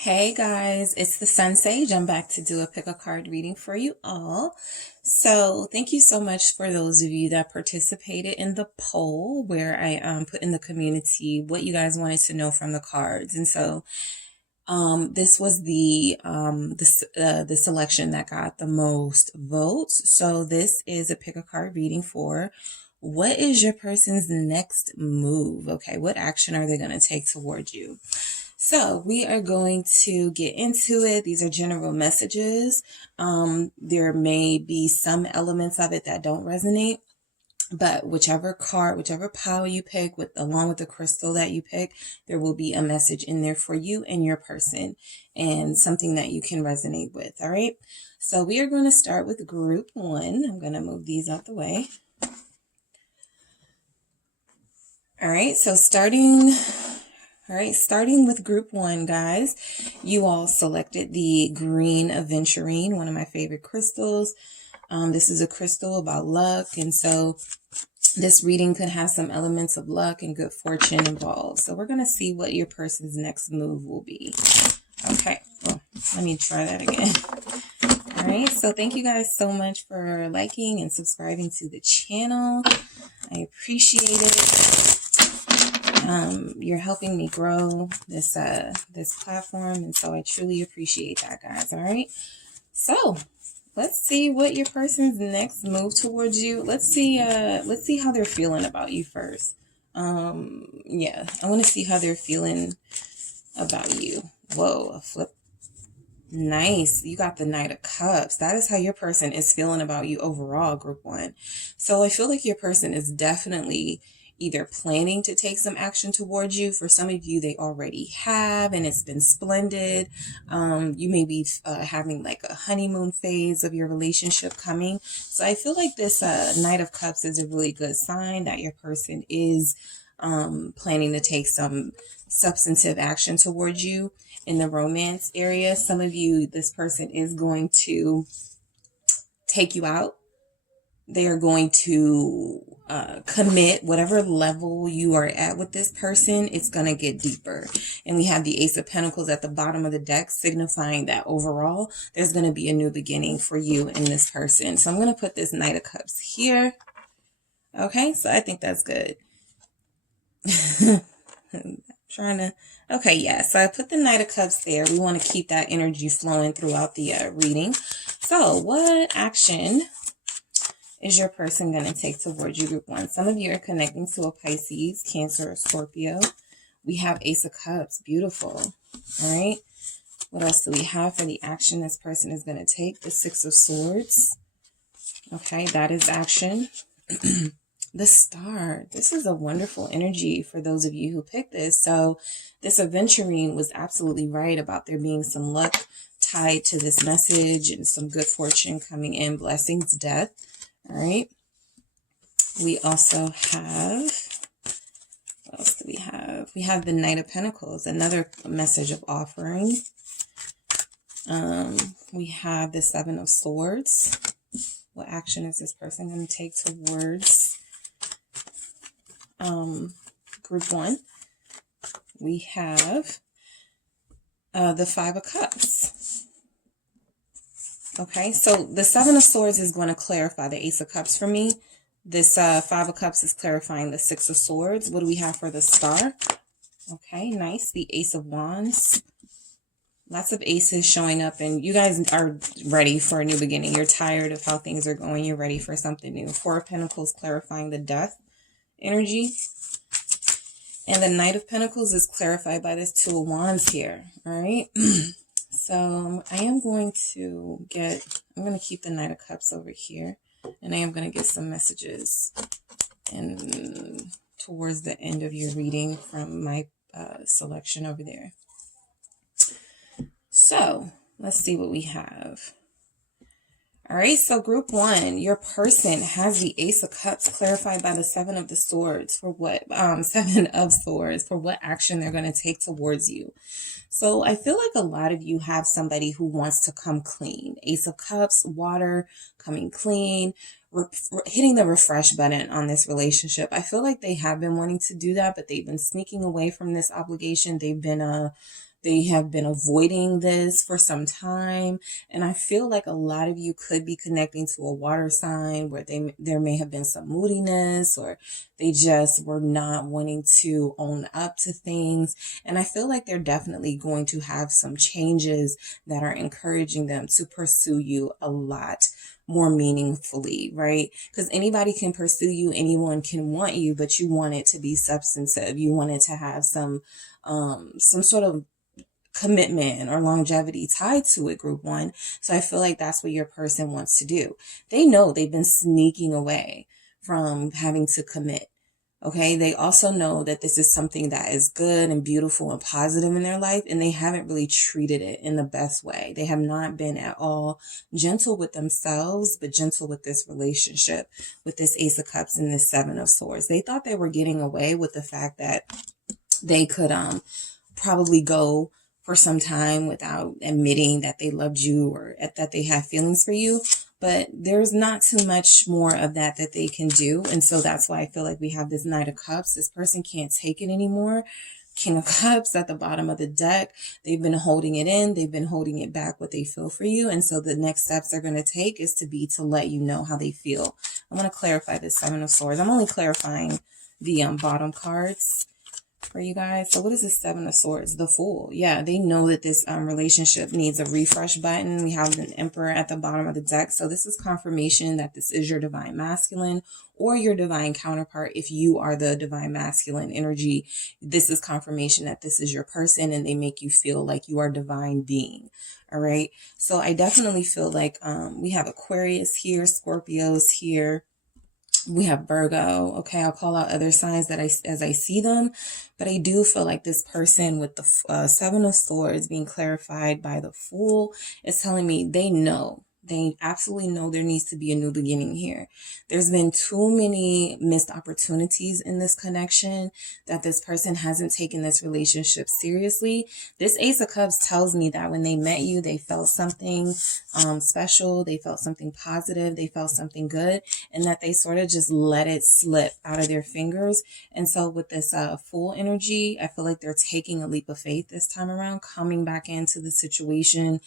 Hey guys, it's the Sun Sage. I'm back to do a pick a card reading for you all. So thank you so much for those of you that participated in the poll where I put in the community what you guys wanted to know from the cards. And so this was the selection that got the most votes. So this is a pick a card reading for what is your person's next move? Okay, what action are they going to take towards you? So we are going to get into it. These are general messages. There may be some elements of it that don't resonate, but whichever card, whichever pile you pick along with the crystal that you pick, there will be a message in there for you and your person and something that you can resonate with. All right. So we are going to start with group one. I'm going to move these out the way. All right. So starting with group one, guys, you all selected the green aventurine, one of my favorite crystals. This is a crystal about luck, and so this reading could have some elements of luck and good fortune involved. So we're going to see what your person's next move will be. Okay, well, let me try that again. All right, so thank you guys so much for liking and subscribing to the channel. I appreciate it. You're helping me grow this platform, and so I truly appreciate that, guys. All right, so let's see what your person's next move towards you. Let's see how they're feeling about you first. Yeah, I want to see how they're feeling about you. Whoa, a flip. Nice. You got the Knight of Cups. That is how your person is feeling about you overall, group one. So I feel like your person is definitely either planning to take some action towards you. For some of you, they already have, and it's been splendid. You may be having like a honeymoon phase of your relationship coming. So I feel like this Knight of Cups is a really good sign that your person is planning to take some substantive action towards you in the romance area. Some of you, this person is going to take you out. They are going to commit whatever level you are at with this person. It's going to get deeper. And we have the Ace of Pentacles at the bottom of the deck, signifying that overall there's going to be a new beginning for you and this person. So I'm going to put this Knight of Cups here. Okay, so I think that's good. Okay, yeah, so I put the Knight of Cups there. We want to keep that energy flowing throughout the reading. So what action is your person going to take towards you, group one? Some of you are connecting to a Pisces, Cancer, or Scorpio. We have Ace of Cups. Beautiful. All right. What else do we have for the action this person is going to take? The Six of Swords. Okay, that is action. The Star. This is a wonderful energy for those of you who picked this. So this aventurine was absolutely right about there being some luck tied to this message and some good fortune coming in, blessings, death. All right. We also have, what else do we have? We have the Knight of Pentacles, another message of offering. We have the Seven of Swords. What action is this person going to take towards group one? We have the Five of Cups. Okay, so the Seven of Swords is going to clarify the Ace of Cups for me. This Five of Cups is clarifying the Six of Swords. What do we have for the Star? Okay, nice. The Ace of Wands. Lots of aces showing up, and you guys are ready for a new beginning. You're tired of how things are going. You're ready for something new. Four of Pentacles clarifying the Death energy. And the Knight of Pentacles is clarified by this Two of Wands here. All right. So I am going to I'm going to keep the Knight of Cups over here. And I am going to get some messages and towards the end of your reading from my selection over there. So let's see what we have. All right, so group one, your person has the Ace of Cups clarified by the Seven of the Swords for what, Seven of Swords for what action they're going to take towards you. So I feel like a lot of you have somebody who wants to come clean. Ace of Cups, water, coming clean, hitting the refresh button on this relationship. I feel like they have been wanting to do that, but they've been sneaking away from this obligation. They've been They have been avoiding this for some time. And I feel like a lot of you could be connecting to a water sign where there may have been some moodiness, or they just were not wanting to own up to things. And I feel like they're definitely going to have some changes that are encouraging them to pursue you a lot more meaningfully, right? Because anybody can pursue you, anyone can want you, but you want it to be substantive. You want it to have some sort of commitment or longevity tied to it, group one. So I feel like that's what your person wants to do. They know they've been sneaking away from having to commit. Okay, they also know that this is something that is good and beautiful and positive in their life, and they haven't really treated it in the best way. They have not been at all gentle with themselves, but gentle with this relationship, with this Ace of Cups and this Seven of Swords. They thought they were getting away with the fact that they could probably go for some time without admitting that they loved you or that they have feelings for you. But there's not too much more of that they can do. And so that's why I feel like we have this Knight of Cups. This person can't take it anymore. King of Cups at the bottom of the deck. They've been holding it in. They've been holding it back, what they feel for you. And so the next steps they're going to take is to let you know how they feel. I'm going to clarify this Seven of Swords. I'm only clarifying the bottom cards for you guys. So what is this Seven of Swords? The Fool. Yeah, they know that this relationship needs a refresh button. We have an Emperor at the bottom of the deck. So this is confirmation that this is your divine masculine or your divine counterpart. If you are the divine masculine energy, this is confirmation that this is your person and they make you feel like you are divine being. All right. So I definitely feel like we have Aquarius here, Scorpios here. We have Virgo. Okay, I'll call out other signs that as I see them, but I do feel like this person with the Seven of Swords being clarified by the Fool is telling me they absolutely know there needs to be a new beginning here. There's been too many missed opportunities in this connection that this person hasn't taken this relationship seriously. This Ace of Cups tells me that when they met you, they felt something special. They felt something positive. They felt something good, and that they sort of just let it slip out of their fingers. And so with this Fool energy, I feel like they're taking a leap of faith this time around, coming back into the situation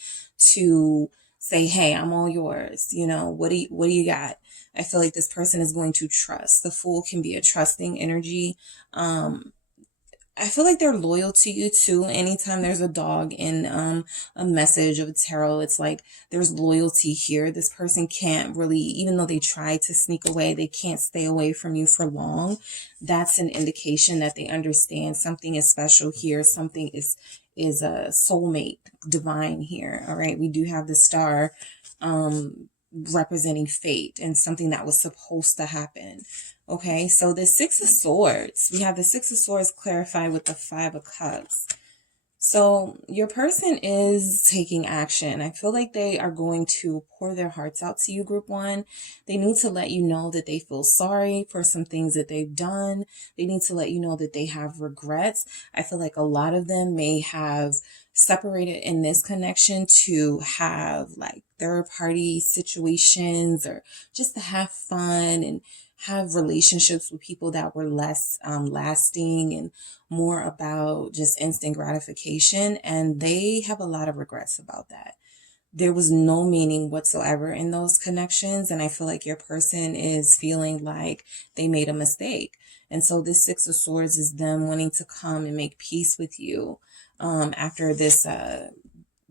to say, hey, I'm all yours. You know, what do you got? I feel like this person is going to trust. The Fool can be a trusting energy. I feel like they're loyal to you too. Anytime there's a dog in a message of a tarot, it's like there's loyalty here. This person can't really, even though they try to sneak away, they can't stay away from you for long. That's an indication that they understand something is special here. Something is a soulmate, divine here. All right. We do have the star representing fate and something that was supposed to happen. Okay, so the Six of Swords, we have the Six of Swords clarified with the Five of Cups. So your person is taking action. I feel like they are going to pour their hearts out to you, group one. They need to let you know that they feel sorry for some things that they've done. They need to let you know that they have regrets. I feel like a lot of them may have separated in this connection to have like third party situations or just to have fun and have relationships with people that were less lasting and more about just instant gratification. And they have a lot of regrets about that. There was no meaning whatsoever in those connections. And I feel like your person is feeling like they made a mistake. And so this Six of Swords is them wanting to come and make peace with you after this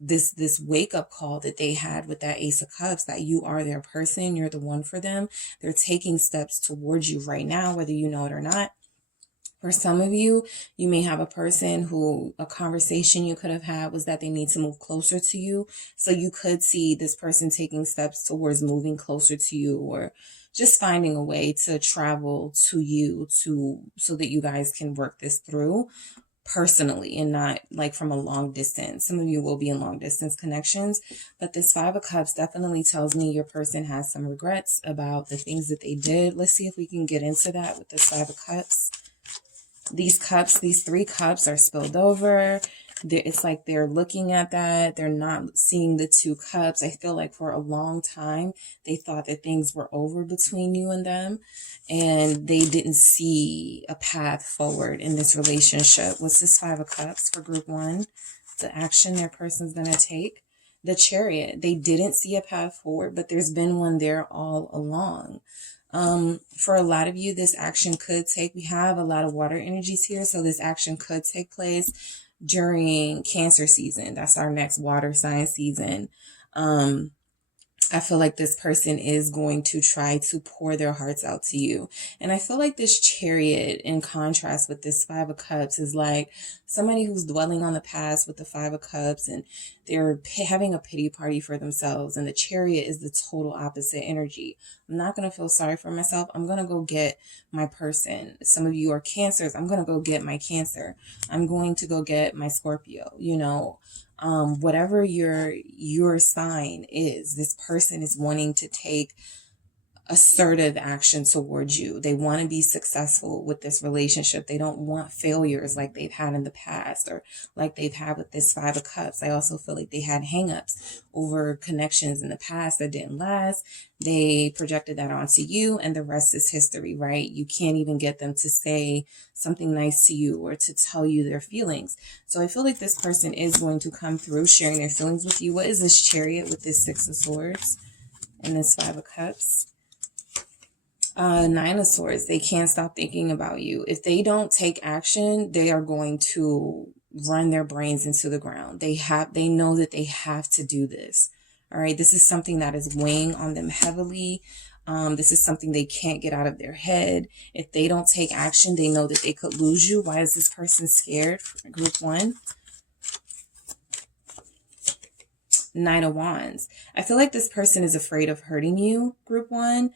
this wake-up call that they had with that Ace of Cups, that you are their person, you're the one for them. They're taking steps towards you right now, whether you know it or not. For some of you, you may have a person who a conversation you could have had was that they need to move closer to you. So you could see this person taking steps towards moving closer to you, or just finding a way to travel to you so that you guys can work this through personally and not like from a long distance. Some of you will be in long distance connections, but this Five of Cups definitely tells me your person has some regrets about the things that they did. Let's see if we can get into that with this Five of Cups. These three cups are spilled over. It's like they're looking at that. They're not seeing the two cups. I feel like for a long time, they thought that things were over between you and them, and they didn't see a path forward in this relationship. What's this Five of Cups for group one? the action their person's going to take. The Chariot, they didn't see a path forward, but there's been one there all along. For a lot of you, this action could take, we have a lot of water energies here, so this action could take place during Cancer season. That's our next water sign season. I feel like this person is going to try to pour their hearts out to you. And I feel like this Chariot, in contrast with this Five of Cups, is like somebody who's dwelling on the past with the Five of Cups, and they're having a pity party for themselves. And the Chariot is the total opposite energy. I'm not going to feel sorry for myself. I'm going to go get my person. Some of you are Cancers. I'm going to go get my Cancer. I'm going to go get my Scorpio, you know. Whatever your sign is, this person is wanting to take assertive action towards you. They want to be successful with this relationship. They don't want failures like they've had in the past, or like they've had with this Five of Cups. I also feel like they had hangups over connections in the past that didn't last. They projected that onto you, and the rest is history, right? You can't even get them to say something nice to you or to tell you their feelings. So I feel like this person is going to come through sharing their feelings with you. What is this Chariot with this Six of Swords and this Five of Cups? Nine of Swords. They can't stop thinking about you. If they don't take action, they are going to run their brains into the ground. They know that they have to do this. All right. This is something that is weighing on them heavily. This is something they can't get out of their head. If they don't take action, they know that they could lose you. Why is this person scared? Group 1. Knight of Wands. I feel like this person is afraid of hurting you, Group 1.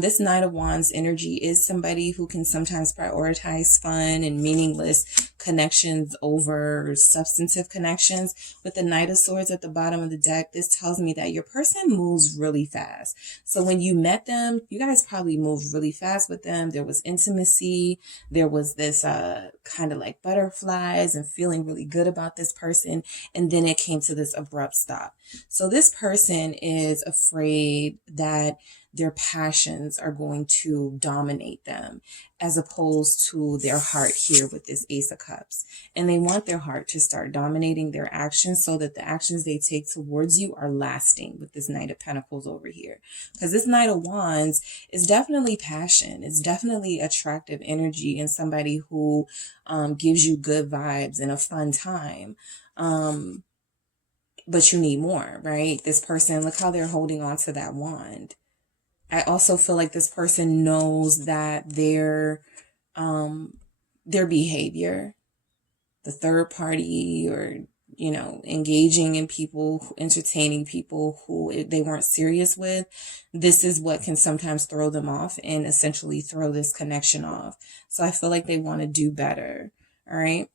This Knight of Wands energy is somebody who can sometimes prioritize fun and meaningless connections over substantive connections. With the Knight of Swords at the bottom of the deck, this tells me that your person moves really fast. So when you met them, you guys probably moved really fast with them. There was intimacy. There was this kind of like butterflies and feeling really good about this person. And then it came to this abrupt stop. So this person is afraid that their passions are going to dominate them, as opposed to their heart here with this Ace of Cups. And they want their heart to start dominating their actions, so that the actions they take towards you are lasting, with this Knight of Pentacles over here. Because this Knight of Wands is definitely passion. It's definitely attractive energy, and somebody who gives you good vibes and a fun time. But you need more, right? This person, look how they're holding on to that wand. I also feel like this person knows that their behavior, the third party, or, you know, engaging in people, entertaining people who they weren't serious with, this is what can sometimes throw them off and essentially throw this connection off. So I feel like they want to do better. All right.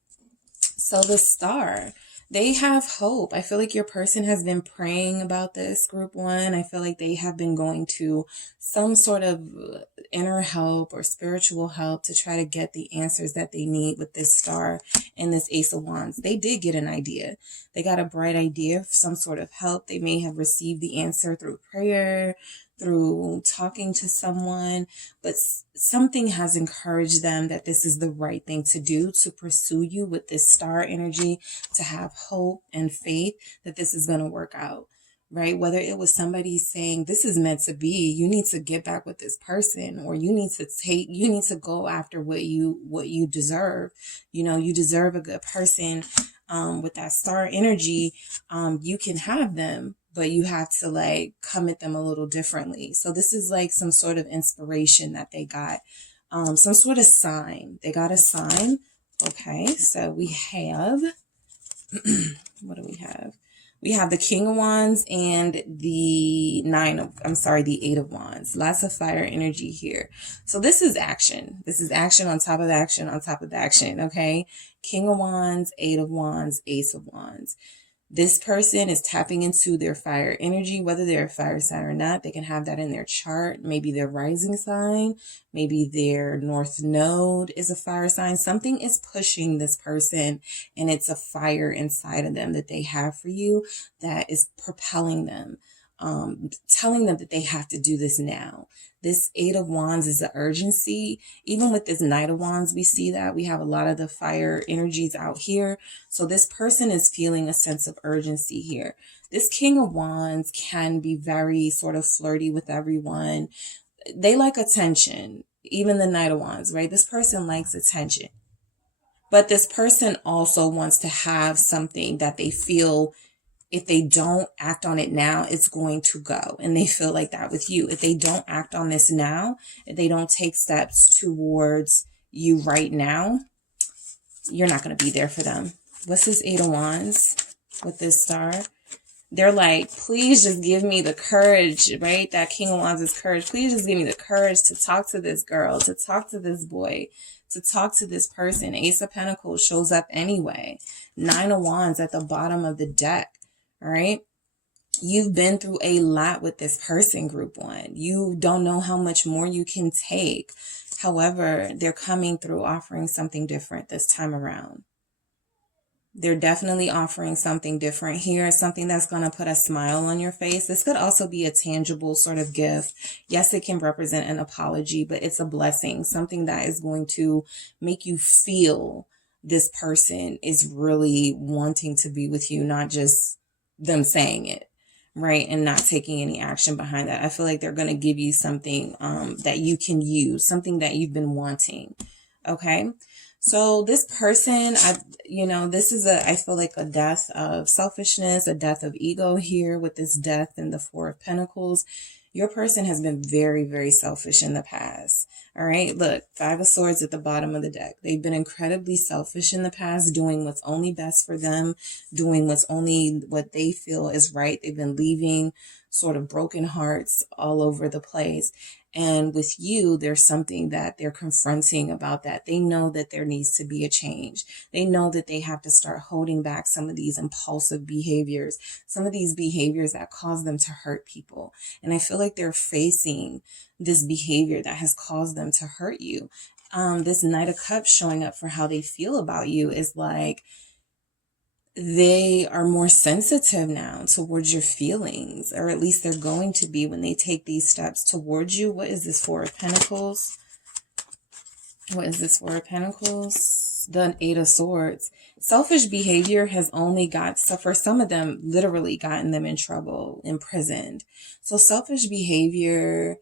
So the Star. They have hope. I feel like your person has been praying about this, Group 1. I feel like they have been going to some sort of inner help or spiritual help to try to get the answers that they need with this Star and this Ace of Wands. They did get an idea. They got a bright idea of some sort of help. They may have received the answer through prayer, through talking to someone, but something has encouraged them that this is the right thing to do, to pursue you with this Star energy, to have hope and faith that this is going to work out, right? Whether it was somebody saying, this is meant to be, you need to get back with this person, or you need to go after what you deserve. You know, you deserve a good person. With that Star energy, you can have them, but you have to like come at them a little differently. So this is like some sort of inspiration that they got, some sort of sign. They got a sign. Okay, so we have, what do we have? We have the King of Wands and the the Eight of Wands. Lots of fire energy here. So this is action. This is action on top of action on top of action. Okay. King of Wands, Eight of Wands, Ace of Wands. This person is tapping into their fire energy, whether they're a fire sign or not. They can have that in their chart. Maybe their rising sign, maybe their north node is a fire sign. Something is pushing this person, and it's a fire inside of them that they have for you that is propelling them. telling them that they have to do this now. This Eight of Wands is the urgency. Even with this Knight of Wands, we see that we have a lot of the fire energies out here. So this person is feeling a sense of urgency here. This King of Wands can be very sort of flirty with everyone. They like attention. Even the Knight of Wands, right? This person likes attention. But this person also wants to have something that they feel if they don't act on it now, it's going to go. And they feel like that with you. If they don't act on this now, if they don't take steps towards you right now, you're not going to be there for them. What's this Eight of Wands with this star? They're like, please just give me the courage, right? That King of Wands is courage. Please just give me the courage to talk to this girl, to talk to this boy, to talk to this person. Ace of Pentacles shows up anyway. Nine of Wands at the bottom of the deck. All right. You've been through a lot with this person, group one. You don't know how much more you can take. However, they're coming through offering something different this time around. They're definitely offering something different here, something that's going to put a smile on your face. This could also be a tangible sort of gift. Yes, it can represent an apology, but it's a blessing, something that is going to make you feel this person is really wanting to be with you, not just them saying it, right? And not taking any action behind that. I feel like they're going to give you something that you can use, something that you've been wanting. Okay. So this person, this is I feel like a death of selfishness, a death of ego here with this death and the Four of Pentacles. Your person has been very, very selfish in the past. All right. Look, Five of Swords at the bottom of the deck. They've been incredibly selfish in the past, doing what's only best for them, doing what they feel is right. They've been leaving sort of broken hearts all over the place. And with you, there's something that they're confronting about that. They know that there needs to be a change. They know that they have to start holding back some of these impulsive behaviors, some of these behaviors that cause them to hurt people. And I feel like they're facing this behavior that has caused them to hurt you. This Knight of Cups showing up for how they feel about you is like, they are more sensitive now towards your feelings, or at least they're going to be when they take these steps towards you. What is this Four of Pentacles? What is this Four of Pentacles? The Eight of Swords. Selfish behavior has only for some of them, literally gotten them in trouble, imprisoned. So selfish behavior,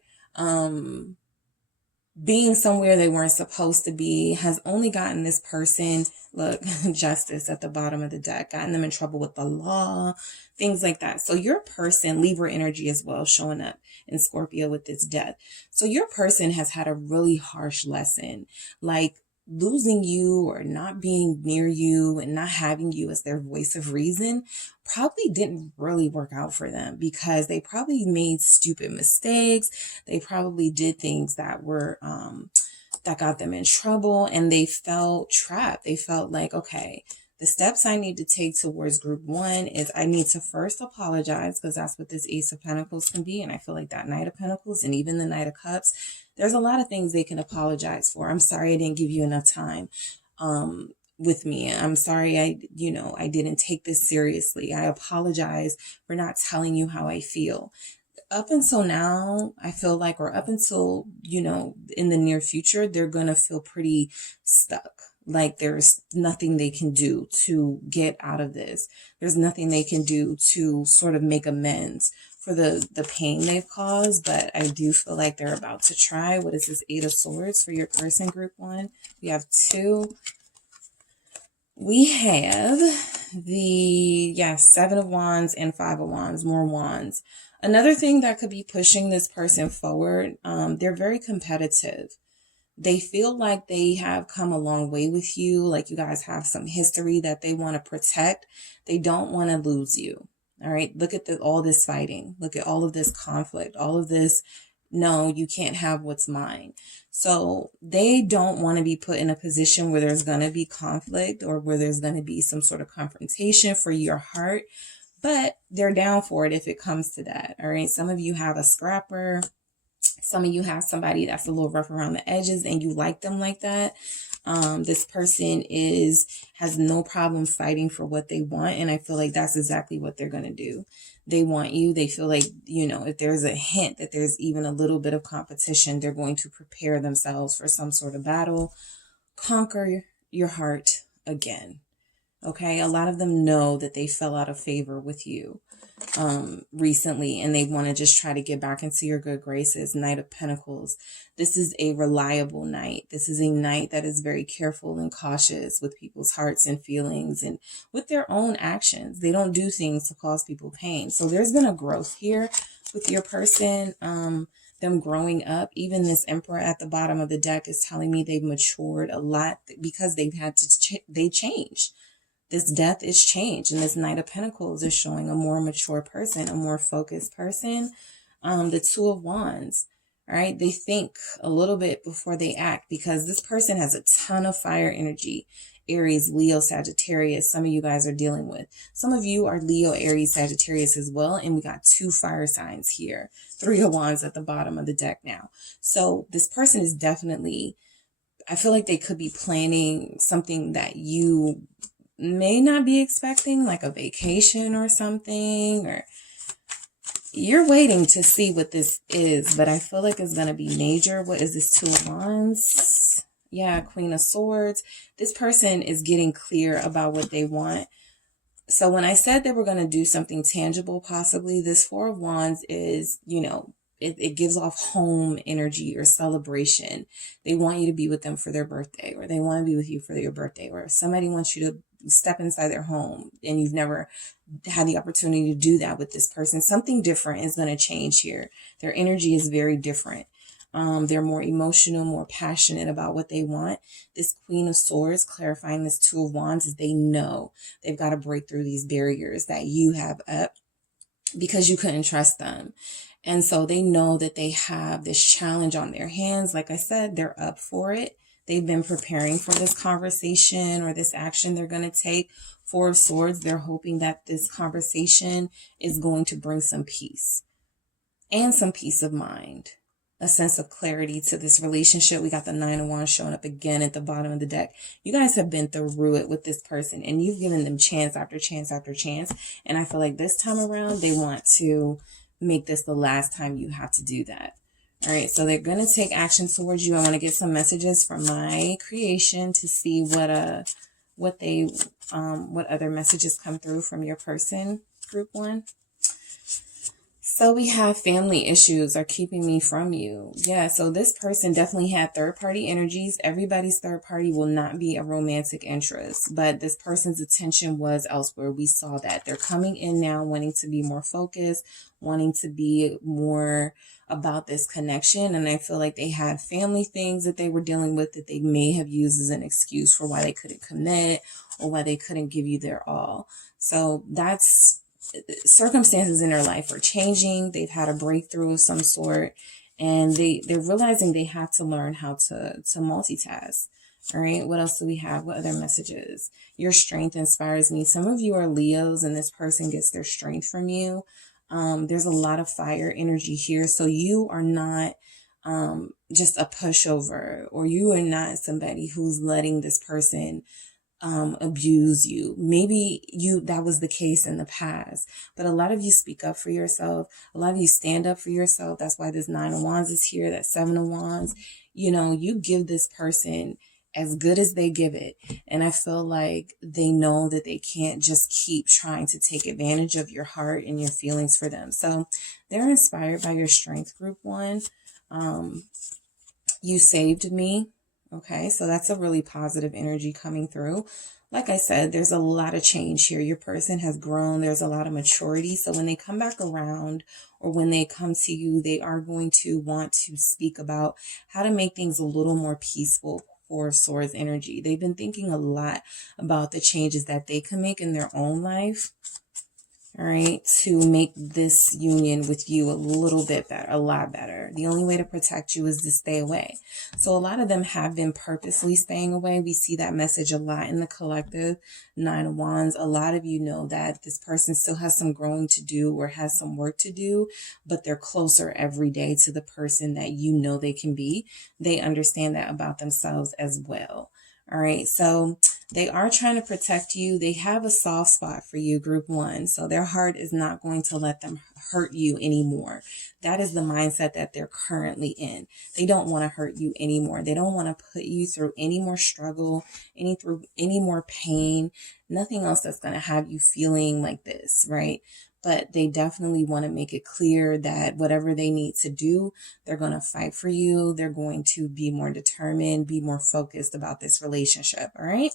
being somewhere they weren't supposed to be, has only gotten this person, look, Justice at the bottom of the deck, gotten them in trouble with the law, things like that. So your person, Libra energy as well, showing up in Scorpio with this death. So your person has had a really harsh lesson, like losing you or not being near you and not having you as their voice of reason probably didn't really work out for them, because they probably made stupid mistakes. They probably did things that were, that got them in trouble, and they felt trapped. They felt like, okay, the steps I need to take towards group one is I need to first apologize, because that's what this Ace of Pentacles can be. And I feel like that Knight of Pentacles and even the Knight of Cups, there's a lot of things they can apologize for. I'm sorry I didn't give you enough time with me. I'm sorry I didn't take this seriously. I apologize for not telling you how I feel. Up until now, I feel like, or up until, in the near future, they're going to feel pretty stuck. Like there's nothing they can do to get out of this. There's nothing they can do to sort of make amends for the pain they've caused. But I do feel like they're about to try. What is this Eight of Swords for your person, group one? We have two. We have the, Seven of Wands and Five of Wands, more wands. Another thing that could be pushing this person forward, they're very competitive. They feel like they have come a long way with you, like you guys have some history that they want to protect. They don't want to lose you. All right. Look at all this fighting. Look at all of this conflict, all of this. No, you can't have what's mine. So they don't want to be put in a position where there's going to be conflict or where there's going to be some sort of confrontation for your heart, but they're down for it if it comes to that. All right. Some of you have a scrapper. Some of you have somebody that's a little rough around the edges and you like them like that. This person has no problem fighting for what they want. And I feel like that's exactly what they're going to do. They want you. They feel like, you know, if there's a hint that there's even a little bit of competition, they're going to prepare themselves for some sort of battle, conquer your heart again. Okay. A lot of them know that they fell out of favor with you recently, and they want to just try to get back into your good graces. Knight of Pentacles. This is a reliable knight. This is a knight that is very careful and cautious with people's hearts and feelings and with their own actions. They don't do things to cause people pain. So there's been a growth here with your person, them growing up. Even this Emperor at the bottom of the deck is telling me they've matured a lot because they've had to, they changed. This death is change, and this Knight of Pentacles is showing a more mature person, a more focused person. The Two of Wands, all right? They think a little bit before they act, because this person has a ton of fire energy. Aries, Leo, Sagittarius, some of you guys are dealing with. Some of you are Leo, Aries, Sagittarius as well, and we got 2 fire signs here. 3 of Wands at the bottom of the deck now. So this person is definitely, I feel like they could be planning something that you may not be expecting, like a vacation or something, or you're waiting to see what this is, but I feel like it's going to be major. What is this? 2 of Wands? Yeah, Queen of Swords. This person is getting clear about what they want. So when I said they were going to do something tangible, possibly, this 4 of Wands is, you know, it gives off home energy or celebration. They want you to be with them for their birthday, or they want to be with you for your birthday, or somebody wants you to step inside their home and you've never had the opportunity to do that with this person. Something different is going to change here. Their energy is very different. They're more emotional, more passionate about what they want. This Queen of Swords, clarifying this 2 of Wands, is they know they've got to break through these barriers that you have up because you couldn't trust them. And so they know that they have this challenge on their hands. Like I said, they're up for it. They've been preparing for this conversation or this action they're going to take. 4 of Swords, they're hoping that this conversation is going to bring some peace and some peace of mind, a sense of clarity to this relationship. We got the 9 of Wands showing up again at the bottom of the deck. You guys have been through it with this person, and you've given them chance after chance after chance. And I feel like this time around, they want to make this the last time you have to do that. All right, so they're going to take action towards you. I want to get some messages from my creation to see what other messages come through from your person, group 1. So we have family issues are keeping me from you. Yeah, so this person definitely had third-party energies. Everybody's third party will not be a romantic interest, but this person's attention was elsewhere. We saw that. They're coming in now wanting to be more focused, wanting to be more about this connection. And I feel like they had family things that they were dealing with that they may have used as an excuse for why they couldn't commit or why they couldn't give you their all. So that's circumstances in their life are changing. They've had a breakthrough of some sort, and they're realizing they have to learn how to multitask. All right, what else do we have? What other messages? Your strength inspires me. Some of you are Leos, and this person gets their strength from you. There's a lot of fire energy here, so you are not just a pushover, or you are not somebody who's letting this person abuse you. Maybe that was the case in the past, but a lot of you speak up for yourself. A lot of you stand up for yourself. That's why this 9 of Wands is here, that 7 of Wands. You know, you give this person as good as they give it. And I feel like they know that they can't just keep trying to take advantage of your heart and your feelings for them. So they're inspired by your strength, group 1. You saved me. Okay, so that's a really positive energy coming through. Like I said, there's a lot of change here. Your person has grown. There's a lot of maturity. So when they come back around, or when they come to you, they are going to want to speak about how to make things a little more peaceful. 4 of Swords energy. They've been thinking a lot about the changes that they can make in their own life. All right, to make this union with you a little bit better, a lot better. The only way to protect you is to stay away. So a lot of them have been purposely staying away. We see that message a lot in the collective. 9 of Wands. A lot of you know that this person still has some growing to do or has some work to do, but they're closer every day to the person that you know they can be. They understand that about themselves as well. All right, so they are trying to protect you. They have a soft spot for you, group one. So their heart is not going to let them hurt you anymore. That is the mindset that they're currently in. They don't want to hurt you anymore. They don't want to put you through any more struggle, through any more pain, nothing else that's going to have you feeling like this, right? But they definitely want to make it clear that whatever they need to do, they're going to fight for you. They're going to be more determined, be more focused about this relationship. All right.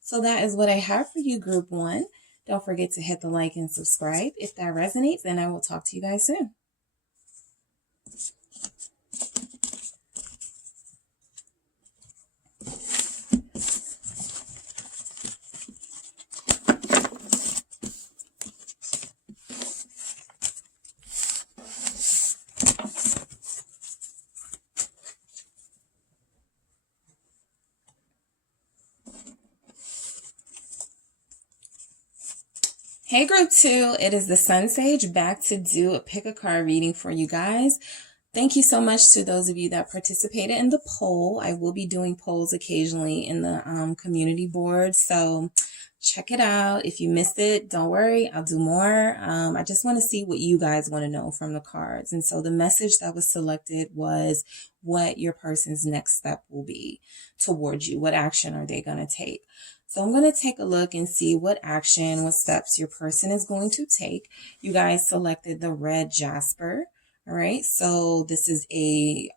So that is what I have for you, group one. Don't forget to hit the like and subscribe if that resonates, and I will talk to you guys soon. Hey group two, it is the Sun Sage back to do a pick a card reading for you guys. Thank you so much to those of you that participated in the poll. I will be doing polls occasionally in the community board, so check it out. If you missed it, don't worry, I'll do more. I just want to see what you guys want to know from the cards. And so the message that was selected was what your person's next step will be towards you. What action are they going to take? So I'm going to take a look and see what action, what steps your person is going to take. You guys selected the red jasper. All right. So this is a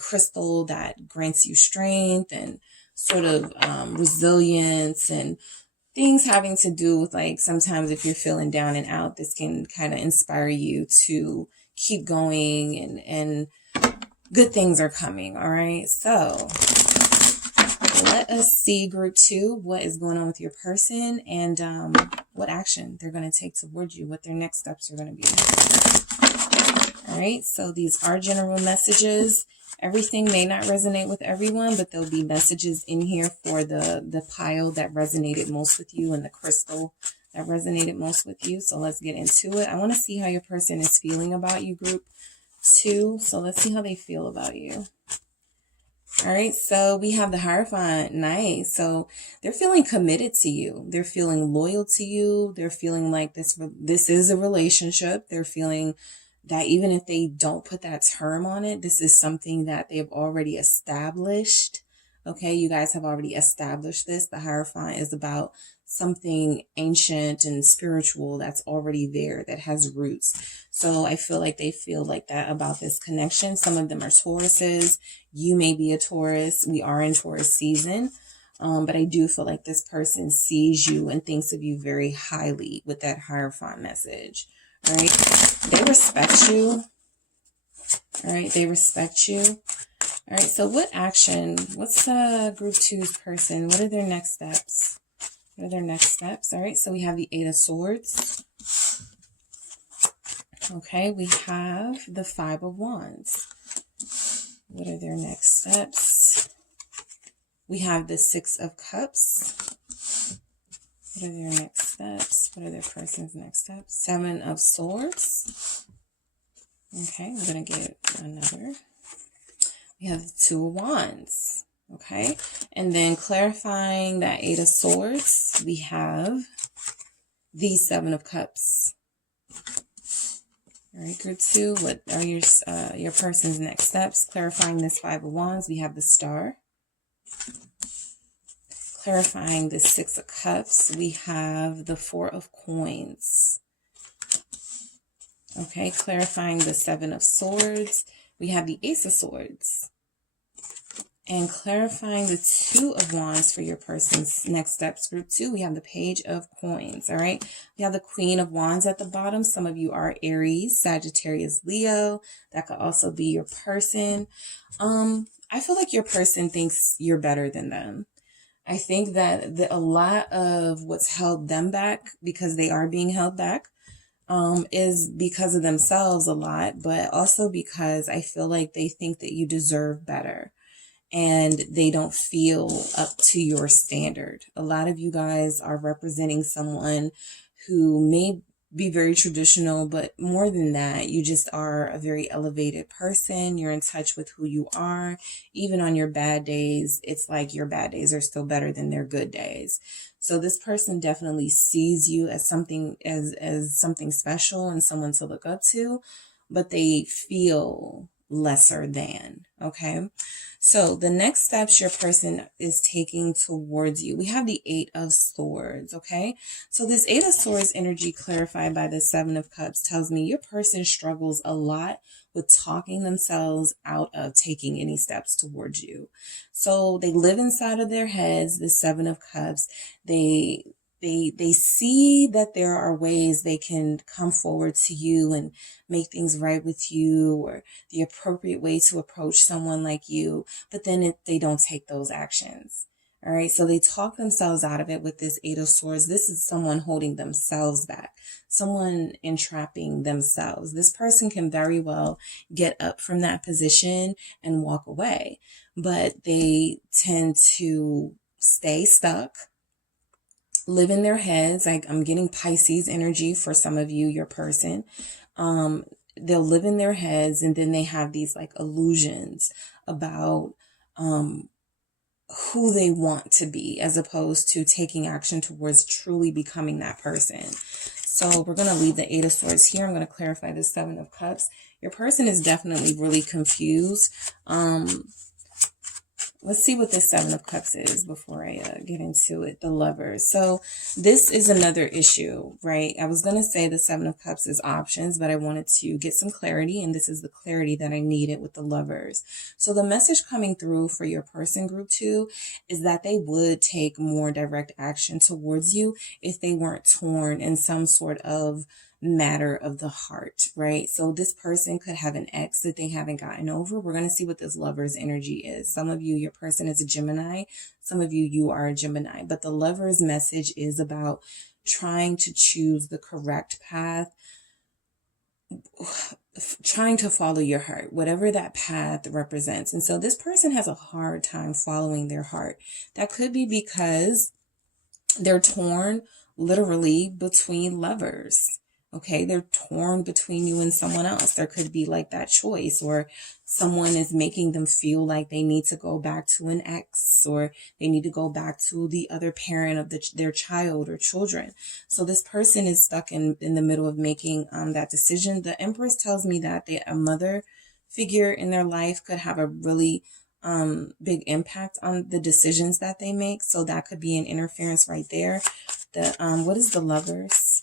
crystal that grants you strength and sort of resilience and things having to do with, like, sometimes if you're feeling down and out, this can kind of inspire you to keep going and good things are coming. All right. So let us see, group two, what is going on with your person and what action they're going to take towards you, what their next steps are going to be. All right, so these are general messages. Everything may not resonate with everyone, but there'll be messages in here for the pile that resonated most with you and the crystal that resonated most with you. So let's get into it. I want to see how your person is feeling about you, group two. So let's see how they feel about you. All right, so we have the Hierophant. Nice. So they're feeling committed to you. They're feeling loyal to you. They're feeling like this is a relationship. They're feeling that even if they don't put that term on it, this is something that they've already established. Okay, you guys have already established this. The Hierophant is about something ancient and spiritual that's already there, that has roots. So I feel like they feel like that about this connection. Some of them are Tauruses. You may be a Taurus. We are in Taurus season. But I do feel like this person sees you and thinks of you very highly with that Hierophant message. All right. They respect you. All right. They respect you. All right. So what action? What's group two's person? What are their next steps? What are their next steps? All right. So we have the Eight of Swords. Okay. We have the Five of Wands. What are their next steps? We have the Six of Cups. What are their next steps? What are their person's next steps? Seven of Swords. Okay, we're going to get another. We have the Two of Wands. Okay, and then clarifying that Eight of Swords, we have the Seven of Cups. All right, group two, what are your person's next steps? Clarifying this Five of Wands, we have the Star. Clarifying the Six of Cups, we have the Four of Coins. Okay, clarifying the Seven of Swords, we have the Ace of Swords. And clarifying the Two of Wands for your person's next steps, group two, we have the Page of Coins. All right, we have the Queen of Wands at the bottom. Some of you are Aries, Sagittarius, Leo. That could also be your person. I feel like your person thinks you're better than them. I think that a lot of what's held them back, because they are being held back, is because of themselves a lot, but also because I feel like they think that you deserve better and they don't feel up to your standard. A lot of you guys are representing someone who may be very traditional, but more than that, you just are a very elevated person. You're in touch with who you are. Even on your bad days, it's like your bad days are still better than their good days. So this person definitely sees you as something, as something special and someone to look up to, but they feel lesser than. Okay. So the next steps your person is taking towards you, we have the 8 of Swords. Okay. So this 8 of Swords energy clarified by the 7 of Cups tells me your person struggles a lot with talking themselves out of taking any steps towards you. So they live inside of their heads, the 7 of Cups. They see that there are ways they can come forward to you and make things right with you, or the appropriate way to approach someone like you, but then they don't take those actions. All right. So they talk themselves out of it with this 8 of Swords. This is someone holding themselves back, someone entrapping themselves. This person can very well get up from that position and walk away, but they tend to stay stuck, live in their heads. Like, I'm getting Pisces energy for some of you, your person. They'll live in their heads, and then they have these like illusions about who they want to be, as opposed to taking action towards truly becoming that person. So we're going to leave the 8 of Swords here. I'm going to clarify the 7 of Cups. Your person is definitely really confused. Let's see what this 7 of Cups is before I get into it. The Lovers. So this is another issue, right? I was going to say the 7 of Cups is options, but I wanted to get some clarity, and this is the clarity that I needed with the Lovers. So the message coming through for your person, group 2, is that they would take more direct action towards you if they weren't torn in some sort of matter of the heart, right? So this person could have an ex that they haven't gotten over. We're going to see what this Lover's energy is. Some of you, your person is a Gemini. Some of you, you are a Gemini. But the Lover's message is about trying to choose the correct path, trying to follow your heart, whatever that path represents. And so this person has a hard time following their heart. That could be because they're torn literally between lovers. Okay, they're torn between you and someone else. There could be like that choice, or someone is making them feel like they need to go back to an ex, or they need to go back to the other parent of their child or children. So this person is stuck in the middle of making that decision. The Empress tells me that a mother figure in their life could have a really big impact on the decisions that they make. So that could be an interference right there. What is the Lovers?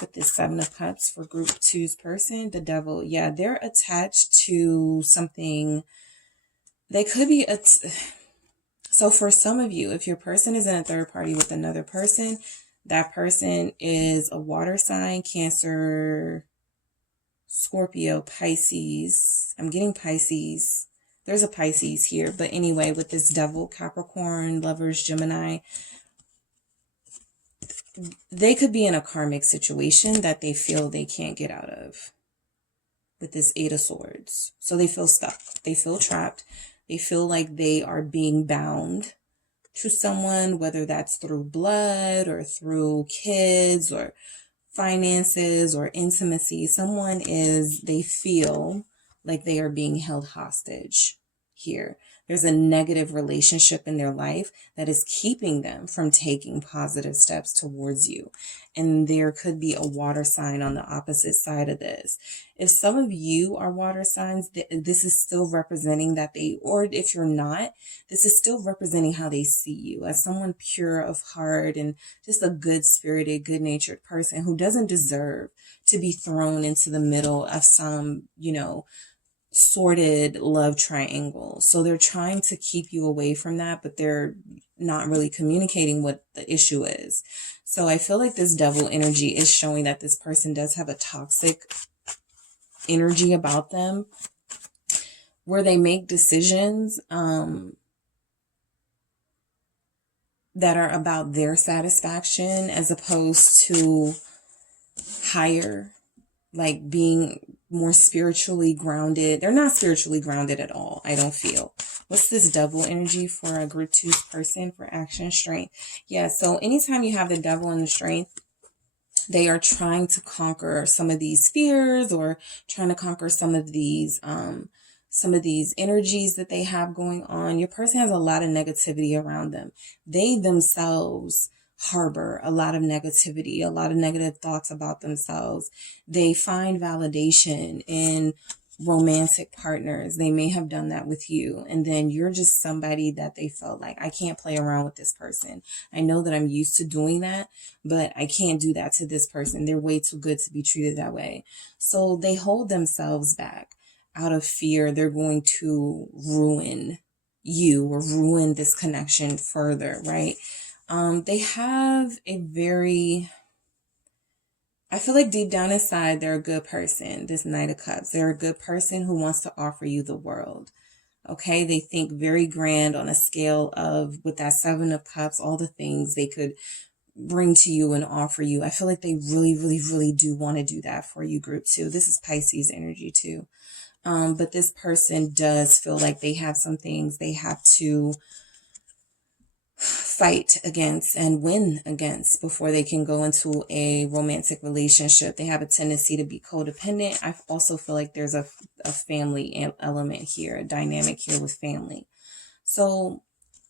With this 7 of Cups for group 2's person, the Devil. Yeah, they're attached to something. They could be so for some of you, if your person is in a third party with another person, that person is a water sign, Cancer, Scorpio, Pisces. I'm getting Pisces. There's a Pisces here. But anyway, with this Devil, Capricorn, Lovers, Gemini, they could be in a karmic situation that they feel they can't get out of with this 8 of Swords. So they feel stuck. They feel trapped. They feel like they are being bound to someone, whether that's through blood or through kids or finances or intimacy. They feel like they are being held hostage here. There's a negative relationship in their life that is keeping them from taking positive steps towards you. And there could be a water sign on the opposite side of this. If some of you are water signs, this is still representing that or if you're not, this is still representing how they see you as someone pure of heart and just a good-spirited, good-natured person who doesn't deserve to be thrown into the middle of some, sordid love triangle. So they're trying to keep you away from that, but they're not really communicating what the issue is. So I feel like this Devil energy is showing that this person does have a toxic energy about them, where they make decisions that are about their satisfaction as opposed to higher, like being more spiritually grounded. They're not spiritually grounded at all, I don't feel. What's this Devil energy for a group 2's person for action, strength? Yeah, so anytime you have the Devil and the Strength, They are trying to conquer some of these fears, or trying to conquer some of these energies that they have going on. Your person has a lot of negativity around them. They themselves harbor a lot of negativity, a lot of negative thoughts about themselves. They find validation in romantic partners. They may have done that with you, and then you're just somebody that they felt like, I can't play around with this person. I know that I'm used to doing that, but I can't do that to this person. They're way too good to be treated that way. So they hold themselves back out of fear they're going to ruin you or ruin this connection further, right? They have a very, I feel like deep down inside, they're a good person. This Knight of Cups, they're a good person who wants to offer you the world. Okay, they think very grand on a scale of, with that Seven of Cups, all the things they could bring to you and offer you. I feel like they really, really, really do want to do that for you, group 2. This is Pisces energy too. But this person does feel like they have some things they have to fight against and win against before they can go into a romantic relationship. They have a tendency to be codependent. I also feel like there's a family element here, a dynamic here with family. So,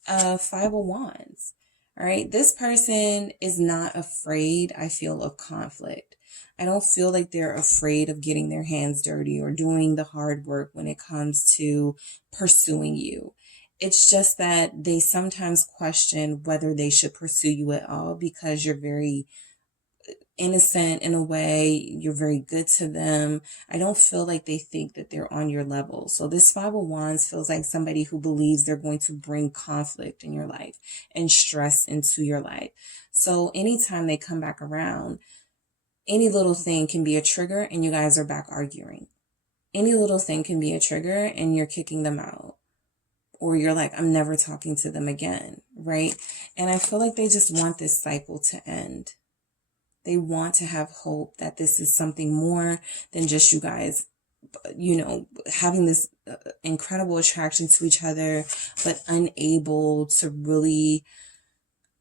Five of Wands. All right. This person is not afraid, I feel, of conflict. I don't feel like they're afraid of getting their hands dirty or doing the hard work when it comes to pursuing you. It's just that they sometimes question whether they should pursue you at all, because you're very innocent in a way. You're very good to them. I don't feel like they think that they're on your level. So this Five of Wands feels like somebody who believes they're going to bring conflict in your life and stress into your life. So anytime they come back around, any little thing can be a trigger and you guys are back arguing. Any little thing can be a trigger and you're kicking them out. Or you're like, I'm never talking to them again, right? And I feel like they just want this cycle to end. They want to have hope that this is something more than just you guys, having this incredible attraction to each other, but unable to really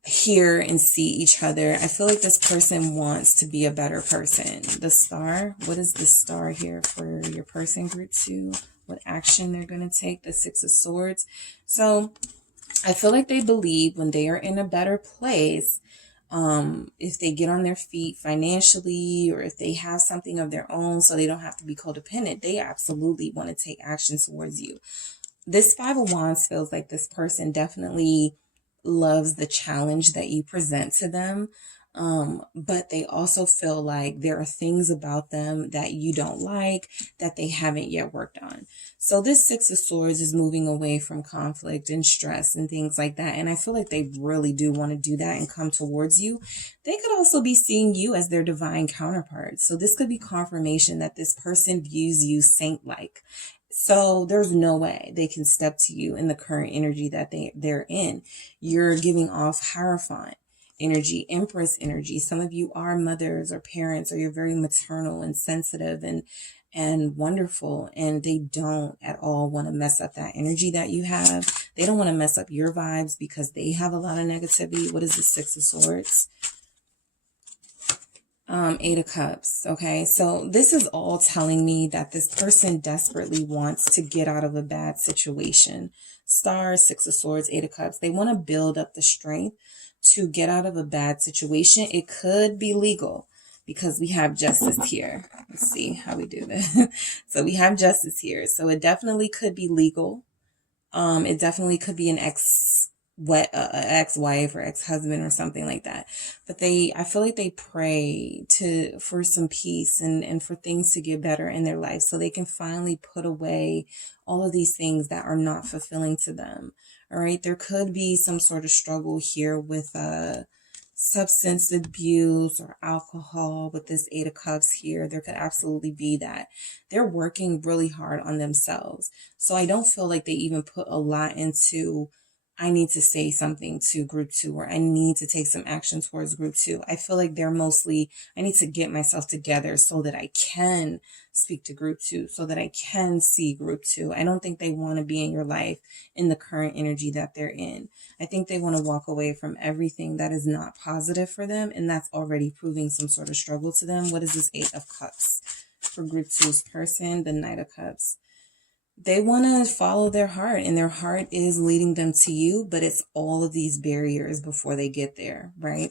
hear and see each other. I feel like this person wants to be a better person. The Star, what is the Star here for your person, group 2? What action they're going to take? The Six of Swords. So I feel like they believe when they are in a better place, if they get on their feet financially, or if they have something of their own so they don't have to be codependent, they absolutely want to take action towards you. This Five of Wands feels like this person definitely loves the challenge that you present to them. But they also feel like there are things about them that you don't like, that they haven't yet worked on. So this Six of Swords is moving away from conflict and stress and things like that. And I feel like they really do want to do that and come towards you. They could also be seeing you as their divine counterpart. So this could be confirmation that this person views you saint-like. So there's no way they can step to you in the current energy that they're in. You're giving off Hierophant energy, Empress energy. Some of you are mothers or parents, or you're very maternal and sensitive and wonderful, and they don't at all want to mess up that energy that you have. They don't want to mess up your vibes because they have a lot of negativity. What is the Six of Swords? Eight of Cups. Okay, so this is all telling me that this person desperately wants to get out of a bad situation. Star, Six of Swords, Eight of Cups. They want to build up the strength to get out of a bad situation. It could be legal because we have Justice here. Let's see how we do this. So we have Justice here. So it definitely could be legal. It definitely could be an ex-wife or ex-husband or something like that. But I feel like they pray for some peace and for things to get better in their life, so they can finally put away all of these things that are not fulfilling to them. All right. There could be some sort of struggle here with substance abuse or alcohol with this Eight of Cups here. There could absolutely be that. They're working really hard on themselves. So I don't feel like they even put a lot into, I need to say something to group 2, or I need to take some action towards group 2. I feel like they're mostly, I need to get myself together so that I can speak to group 2, so that I can see group 2. I don't think they want to be in your life in the current energy that they're in. I think they want to walk away from everything that is not positive for them, and that's already proving some sort of struggle to them. What is this 8 of Cups for group 2's person? The Knight of Cups. They want to follow their heart, and their heart is leading them to you, but it's all of these barriers before they get there, right?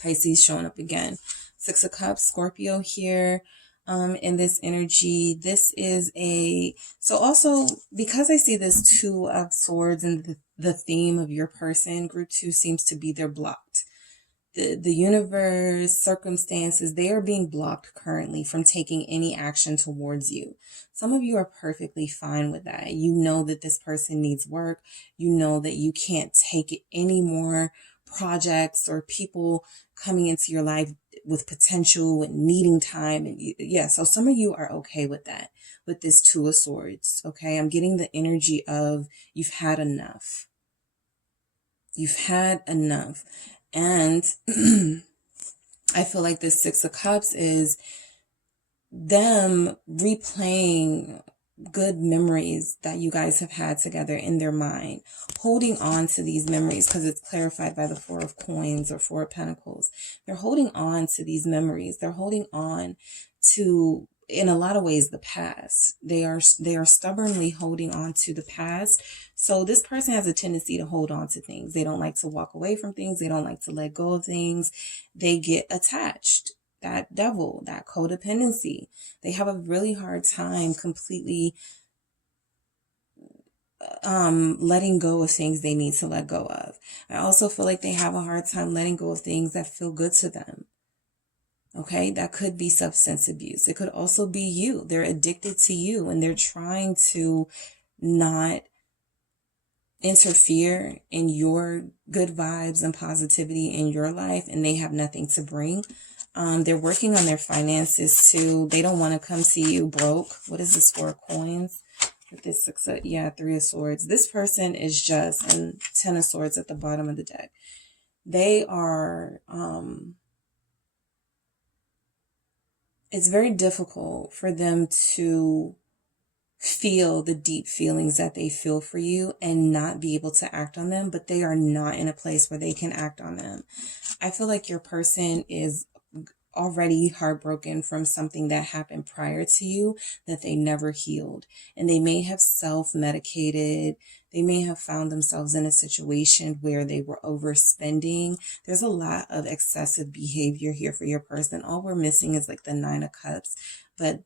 Pisces showing up again. 6 of Cups, Scorpio here in this energy. This is so also, because I see this 2 of Swords and the theme of your person, group 2 seems to be they're blocked. The universe, circumstances, they are being blocked currently from taking any action towards you. Some of you are perfectly fine with that. You know that this person needs work. You know that you can't take any more projects or people coming into your life with potential and needing time. And yeah, so some of you are okay with that, with this 2 of Swords. Okay, I'm getting the energy of you've had enough. You've had enough. And I feel like this 6 of Cups is them replaying good memories that you guys have had together in their mind, holding on to these memories, because it's clarified by the 4 of Coins or 4 of Pentacles. They're holding on to these memories. They're holding on to, in a lot of ways, the past. They are stubbornly holding on to the past. So this person has a tendency to hold on to things. They don't like to walk away from things. They don't like to let go of things. They get attached. That devil, that codependency. They have a really hard time completely letting go of things they need to let go of. I also feel like they have a hard time letting go of things that feel good to them. Okay, that could be substance abuse. It could also be you. They're addicted to you, and they're trying to not interfere in your good vibes and positivity in your life, and they have nothing to bring. They're working on their finances too. They don't want to come to you broke. What is this 4 of Coins? With this 3 of Swords. This person is just, and 10 of Swords at the bottom of the deck. They are, it's very difficult for them to feel the deep feelings that they feel for you and not be able to act on them, but they are not in a place where they can act on them. I feel like your person is already heartbroken from something that happened prior to you that they never healed. And they may have self-medicated. They may have found themselves in a situation where they were overspending. There's a lot of excessive behavior here for your person. All we're missing is like the 9 of Cups. But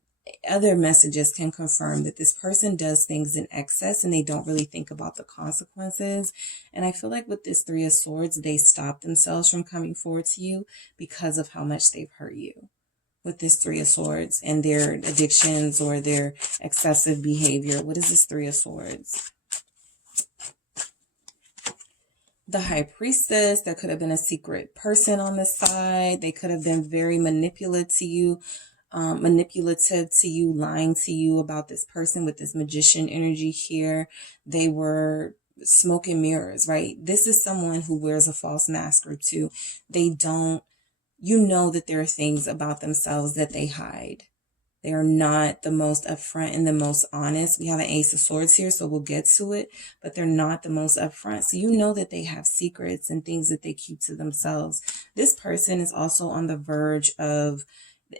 other messages can confirm that this person does things in excess and they don't really think about the consequences. And I feel like with this 3 of Swords, they stop themselves from coming forward to you because of how much they've hurt you. With this 3 of Swords and their addictions or their excessive behavior. What is this 3 of Swords? The High Priestess. There could have been a secret person on the side. They could have been very manipulative to you, lying to you about this person with this Magician energy here. They were smoke and mirrors, right? This is someone who wears a false mask or two. They don't, you know that there are things about themselves that they hide. They are not the most upfront and the most honest. We have an Ace of Swords here, so we'll get to it, but they're not the most upfront. So you know that they have secrets and things that they keep to themselves. This person is also on the verge of,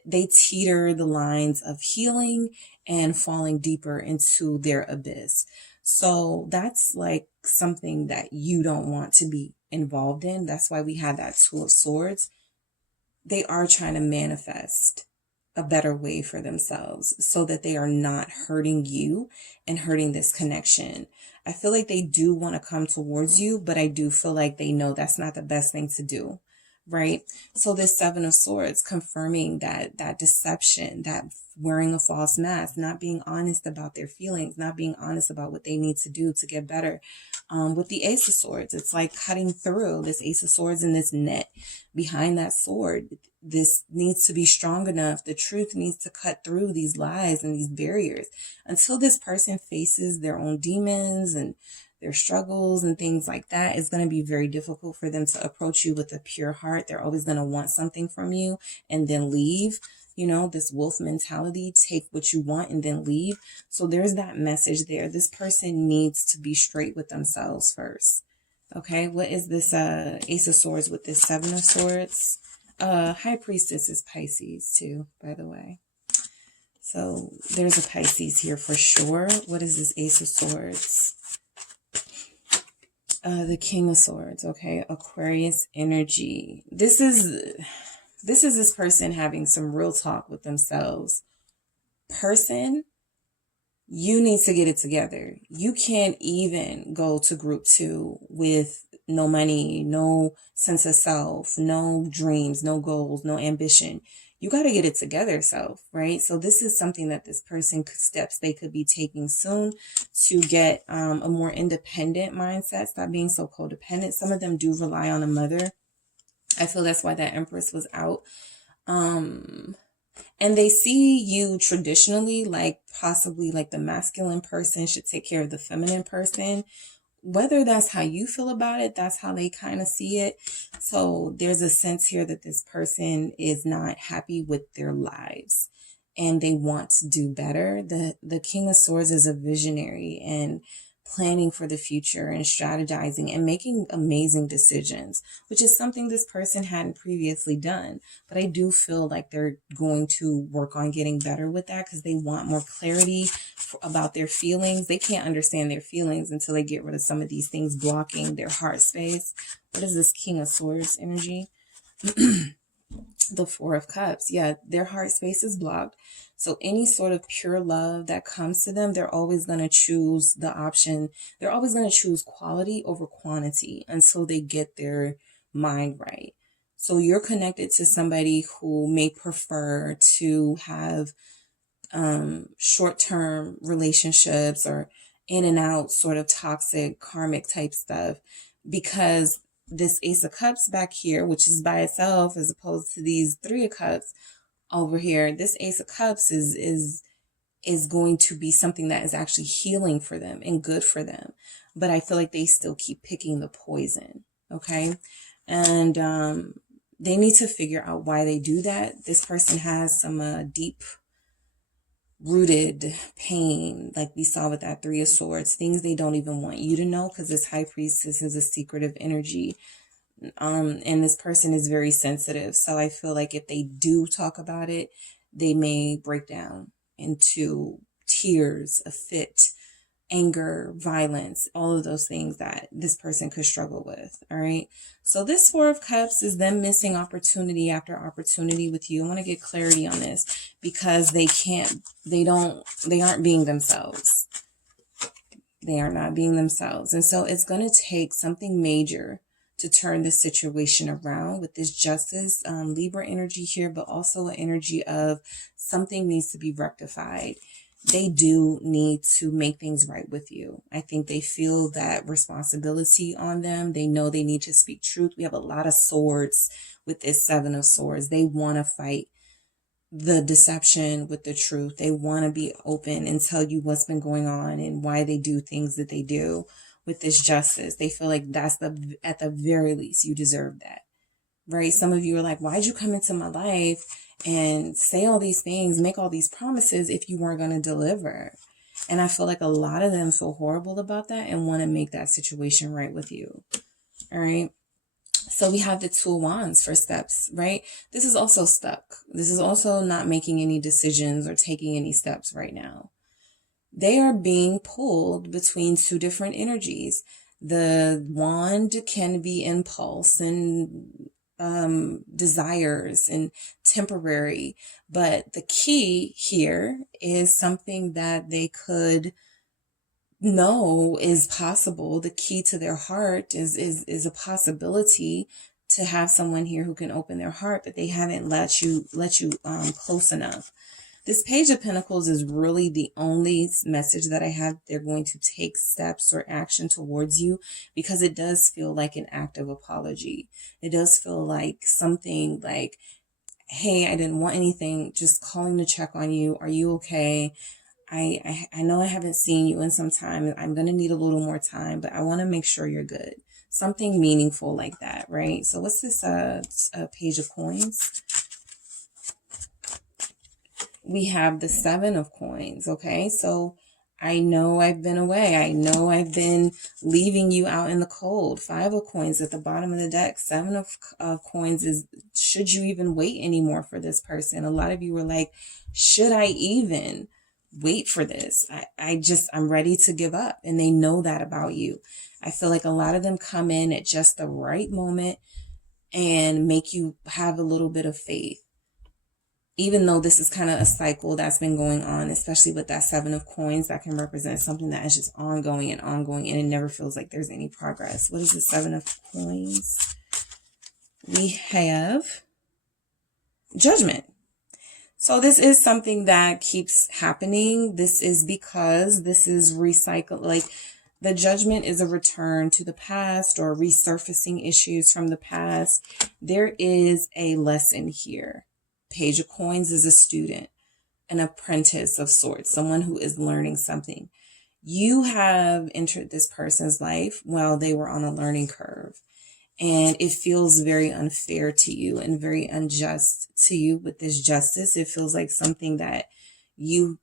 they teeter the lines of healing and falling deeper into their abyss. So that's like something that you don't want to be involved in. That's why we have that 2 of Swords. They are trying to manifest a better way for themselves so that they are not hurting you and hurting this connection. I feel like they do want to come towards you, but I do feel like they know that's not the best thing to do. Right? So this 7 of Swords confirming that deception, that wearing a false mask, not being honest about their feelings, not being honest about what they need to do to get better. With the Ace of Swords, it's like cutting through this Ace of Swords and this net behind that sword. This needs to be strong enough. The truth needs to cut through these lies and these barriers until this person faces their own demons and their struggles and things like that, it's going to be very difficult for them to approach you with a pure heart. They're always going to want something from you and then leave. You know, this wolf mentality, take what you want and then leave. So there's that message there. This person needs to be straight with themselves first. Okay, what is this Ace of Swords with this Seven of Swords? High Priestess is Pisces too, by the way. So there's a Pisces here for sure. What is this Ace of Swords? The King of Swords, okay? Aquarius energy. This is this person having some real talk with themselves. Person, you need to get it together. You can't even go to group 2 with no money, no sense of self, no dreams, no goals, no ambition. You got to get it together, self, right? So this is something that this person steps they could be taking soon to get a more independent mindset. Stop being so codependent. Some of them do rely on a mother. I feel that's why that Empress was out. And they see you traditionally, like possibly like the masculine person should take care of the feminine person. Whether that's how you feel about it, that's how they kind of see it. So there's a sense here that this person is not happy with their lives and they want to do better. The King of Swords is a visionary and planning for the future and strategizing and making amazing decisions, which is something this person hadn't previously done. But I do feel like they're going to work on getting better with that because they want more clarity about their feelings. They can't understand their feelings until they get rid of some of these things blocking their heart space. What is this King of Swords energy? The Four of Cups. Yeah, their heart space is blocked. So any sort of pure love that comes to them, they're always going to choose the option. They're always going to choose quality over quantity until they get their mind right. So you're connected to somebody who may prefer to have short-term relationships or in and out sort of toxic karmic type stuff, because this Ace of Cups back here, which is by itself as opposed to these Three of Cups over here, this Ace of Cups is going to be something that is actually healing for them and good for them. But I feel like they still keep picking the poison, okay? And they need to figure out why they do that. This person has some deep rooted pain, like we saw with that Three of Swords, things they don't even want you to know because this High Priestess is a secretive energy. And this person is very sensitive. So I feel like if they do talk about it, they may break down into tears, a fit, anger, violence, all of those things that this person could struggle with. All right. So this Four of Cups is them missing opportunity after opportunity with you. I want to get clarity on this because they aren't being themselves. They are not being themselves. And so it's going to take something major to turn this situation around with this Justice, Libra energy here, but also an energy of something needs to be rectified. They do need to make things right with you. I think they feel that responsibility on them. They know they need to speak truth. We have a lot of swords with this Seven of Swords. They want to fight the deception with the truth. They want to be open and tell you what's been going on and why they do things that they do. With this Justice, they feel like that's at the very least, you deserve that, right? Some of you are like, why'd you come into my life and say all these things, make all these promises if you weren't going to deliver? And I feel like a lot of them feel horrible about that and want to make that situation right with you. All right. So we have the Two of Wands for steps, right? This is also stuck. This is also not making any decisions or taking any steps right now. They are being pulled between two different energies. The wand can be impulse and desires and temporary, but the key here is something that they could know is possible. The key to their heart is a possibility to have someone here who can open their heart, but they haven't let you close enough. This Page of Pentacles is really the only message that I have. They're going to take steps or action towards you because it does feel like an act of apology. It does feel like something like, hey, I didn't want anything, just calling to check on you. Are you okay? I know I haven't seen you in some time. I'm going to need a little more time, but I want to make sure you're good. Something meaningful like that, right? So what's this Page of Coins? We have the Seven of Coins, okay? So I know I've been away. I know I've been leaving you out in the cold. Five of Coins at the bottom of the deck. Seven of Coins is, should you even wait anymore for this person? A lot of you were like, should I even wait for this? I'm ready to give up. And they know that about you. I feel like a lot of them come in at just the right moment and make you have a little bit of faith. Even though this is kind of a cycle that's been going on, especially with that Seven of Coins, that can represent something that is just ongoing and ongoing, and it never feels like there's any progress. What is the Seven of Coins? We have Judgment. So this is something that keeps happening. This is because this is recycled. Like, the Judgment is a return to the past or resurfacing issues from the past. There is a lesson here. Page of Coins is a student, an apprentice of sorts, someone who is learning something. You have entered this person's life while they were on a learning curve, and it feels very unfair to you and very unjust to you with this justice. It feels like something that it's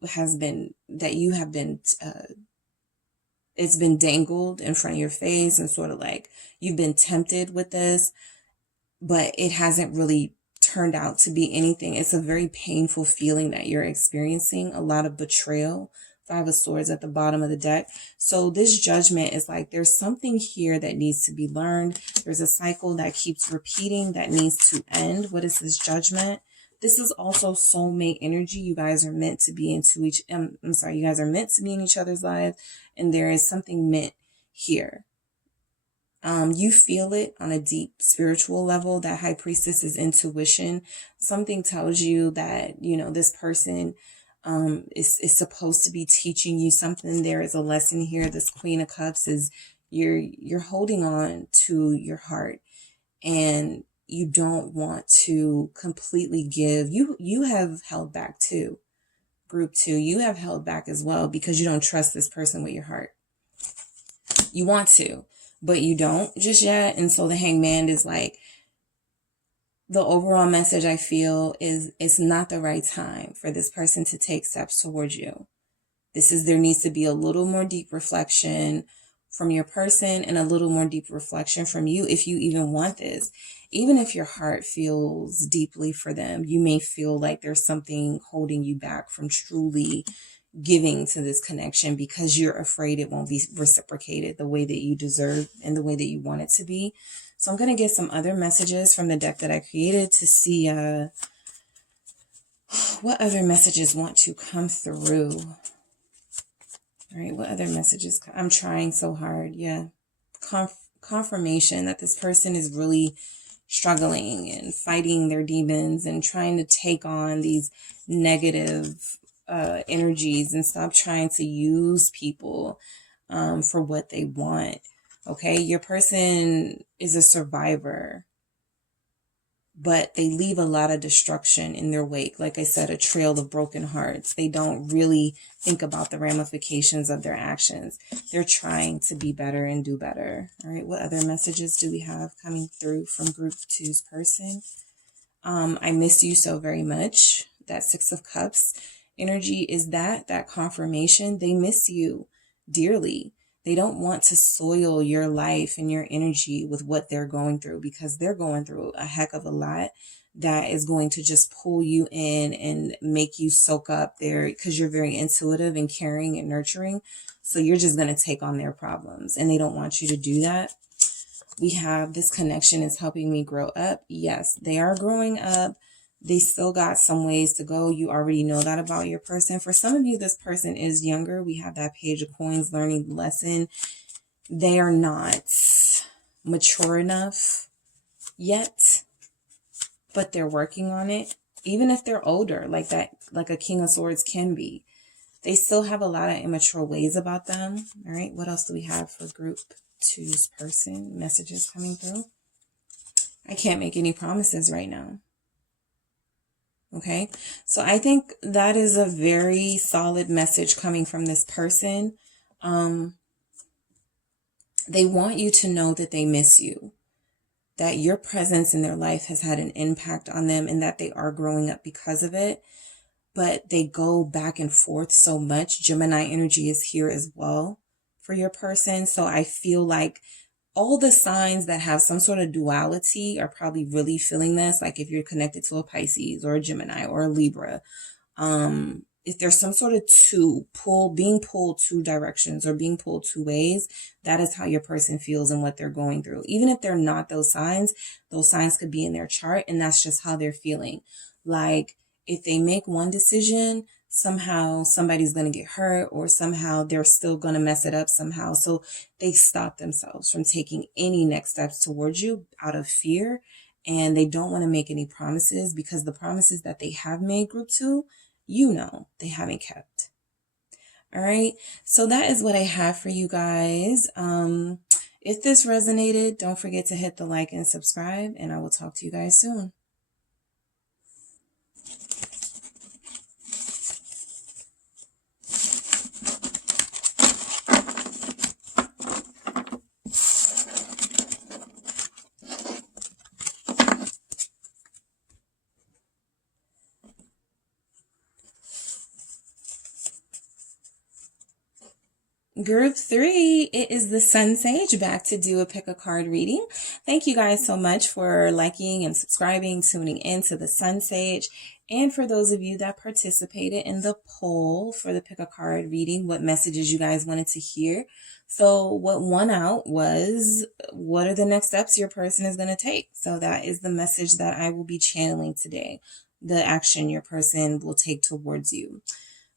been dangled in front of your face, and sort of like you've been tempted with this, but it hasn't really turned out to be anything. It's a very painful feeling that you're experiencing, a lot of betrayal. Five of Swords at the bottom of the deck. So this Judgment is like, there's something here that needs to be learned. There's a cycle that keeps repeating that needs to end. What is this Judgment? This is also soulmate energy. You guys are meant to be you guys are meant to be in each other's lives, and there is something meant here. You feel it on a deep spiritual level. That High Priestess is intuition. Something tells you that, this person is supposed to be teaching you something. There is a lesson here. This Queen of Cups is you're holding on to your heart, and you don't want to completely give. You have held back too. Group 2, you have held back as well because you don't trust this person with your heart. You want to, but you don't just yet. And so the Hangman is like, the overall message I feel is it's not the right time for this person to take steps towards you. There needs to be a little more deep reflection from your person and a little more deep reflection from you if you even want this. Even if your heart feels deeply for them, you may feel like there's something holding you back from truly giving to this connection because you're afraid it won't be reciprocated the way that you deserve and the way that you want it to be. So I'm going to get some other messages from the deck that I created to see what other messages want to come through. All right, what other messages? I'm trying so hard. Yeah. Confirmation that this person is really struggling and fighting their demons and trying to take on these negative energies and stop trying to use people for what they want. Okay, your person is a survivor, but they leave a lot of destruction in their wake. Like I said, a trail of broken hearts. They don't really think about the ramifications of their actions. They're trying to be better and do better. All right, what other messages do we have coming through from Group 2's person? I miss you so very much. That Six of Cups energy is that confirmation. They miss you dearly. They don't want to soil your life and your energy with what they're going through, because they're going through a heck of a lot that is going to just pull you in and make you soak up there, because you're very intuitive and caring and nurturing. So you're just going to take on their problems, and they don't want you to do that. We have this connection is helping me grow up. Yes, they are growing up. They still got some ways to go. You already know that about your person. For some of you, this person is younger. We have that Page of Coins, learning the lesson. They are not mature enough yet, but they're working on it. Even if they're older, like a King of Swords can be, they still have a lot of immature ways about them. All right, what else do we have for Group 2's person? Messages coming through. I can't make any promises right now. Okay, so I think that is a very solid message coming from this person. They want you to know that they miss you, that your presence in their life has had an impact on them, and that they are growing up because of it. But they go back and forth so much. Gemini energy is here as well for your person. So I feel like all the signs that have some sort of duality are probably really feeling this. Like if you're connected to a Pisces or a Gemini or a Libra, if there's some sort of being pulled two directions or being pulled two ways, that is how your person feels and what they're going through. Even if they're not those signs could be in their chart, and that's just how they're feeling. Like if they make one decision, somehow somebody's going to get hurt, or somehow they're still going to mess it up somehow. So they stop themselves from taking any next steps towards you out of fear. And they don't want to make any promises, because the promises that they have made, group 2, they haven't kept. All right. So that is what I have for you guys. If this resonated, don't forget to hit the like and subscribe, and I will talk to you guys soon. Group 3, it is the Sun Sage back to do a pick a card reading. Thank you guys so much for liking and subscribing, tuning in to the Sun Sage. And for those of you that participated in the poll for the pick a card reading, what messages you guys wanted to hear. So what won out was, what are the next steps your person is going to take? So that is the message that I will be channeling today. The action your person will take towards you.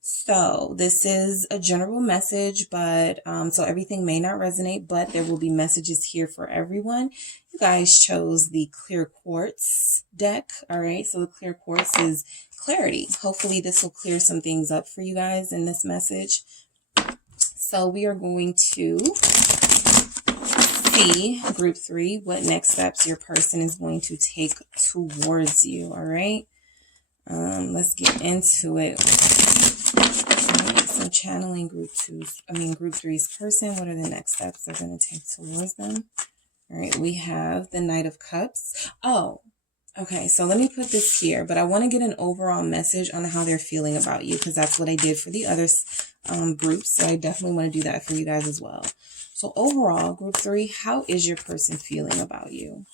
So this is a general message, but so everything may not resonate, but there will be messages here for everyone. You guys chose the clear quartz deck. All right. So the clear quartz is clarity. Hopefully this will clear some things up for you guys in this message. So we are going to see, group 3, what next steps your person is going to take towards you. All right. Let's get into it. So channeling group 3's person, what are the next steps they're going to take towards them? All right, we have the Knight of Cups. Oh, okay, so let me put this here, but I want to get an overall message on how they're feeling about you, because that's what I did for the other groups, so I definitely want to do that for you guys as well. So overall, group 3, how is your person feeling about you?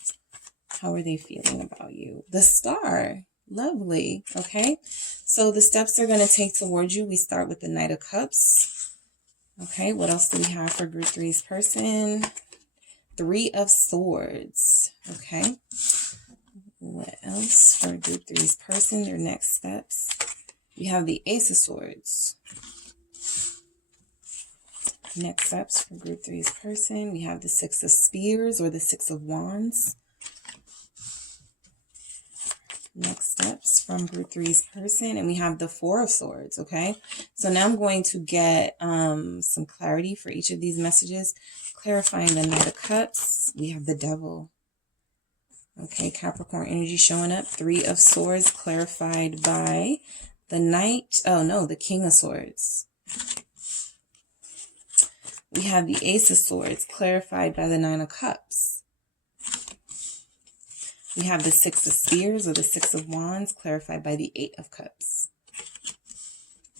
How are they feeling about you? The Star. Lovely. Okay. So the steps they're going to take towards you, we start with the Knight of Cups. Okay. What else do we have for group 3's person? 3 of Swords. Okay. What else for group 3's person? Their next steps. We have the Ace of Swords. Next steps for group 3's person. We have the 6 of Spears, or the 6 of Wands. Next steps from group 3's person, and we have the 4 of Swords. Okay, so now I'm going to get some clarity for each of these messages. Clarifying the Knight of Cups, we have the Devil. Okay, Capricorn energy showing up. 3 of Swords clarified by the the King of Swords. We have the Ace of Swords clarified by the 9 of Cups. We have the 6 of Spears, or the 6 of Wands, clarified by the 8 of Cups.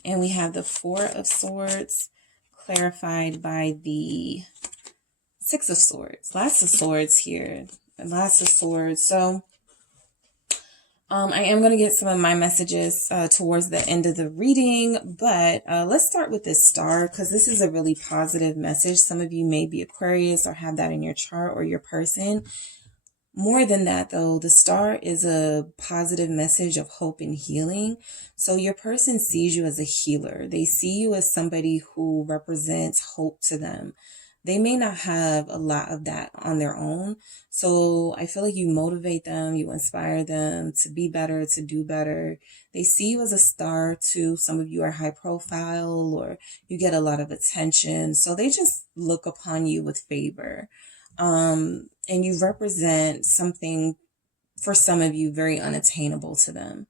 And we have the 4 of Swords, clarified by the 6 of Swords. Lots of swords here. Lots of swords. So I am going to get some of my messages towards the end of the reading, but let's start with this Star, because this is a really positive message. Some of you may be Aquarius or have that in your chart, or your person. More than that, though, the Star is a positive message of hope and healing. So your person sees you as a healer. They see you as somebody who represents hope to them. They may not have a lot of that on their own. So I feel like you motivate them, you inspire them to be better, to do better. They see you as a star too. Some of you are high profile, or you get a lot of attention. So they just look upon you with favor. And you represent something, for some of you, very unattainable to them.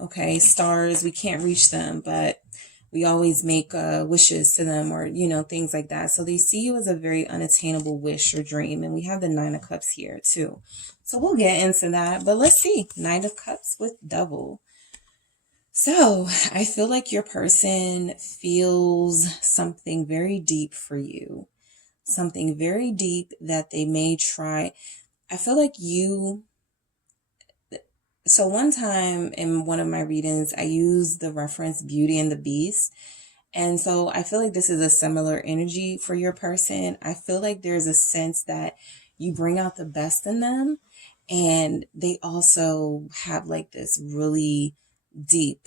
Okay, stars, we can't reach them, but we always make wishes to them, or, you know, things like that. So they see you as a very unattainable wish or dream. And we have the Nine of Cups here too. So we'll get into that. But let's see. Nine of Cups with Devil. So I feel like your person feels something very deep for you. Something very deep that they may try. I feel like you... So one time in one of my readings, I used the reference Beauty and the Beast. And so I feel like this is a similar energy for your person. I feel like there's a sense that you bring out the best in them, and they also have like this really deep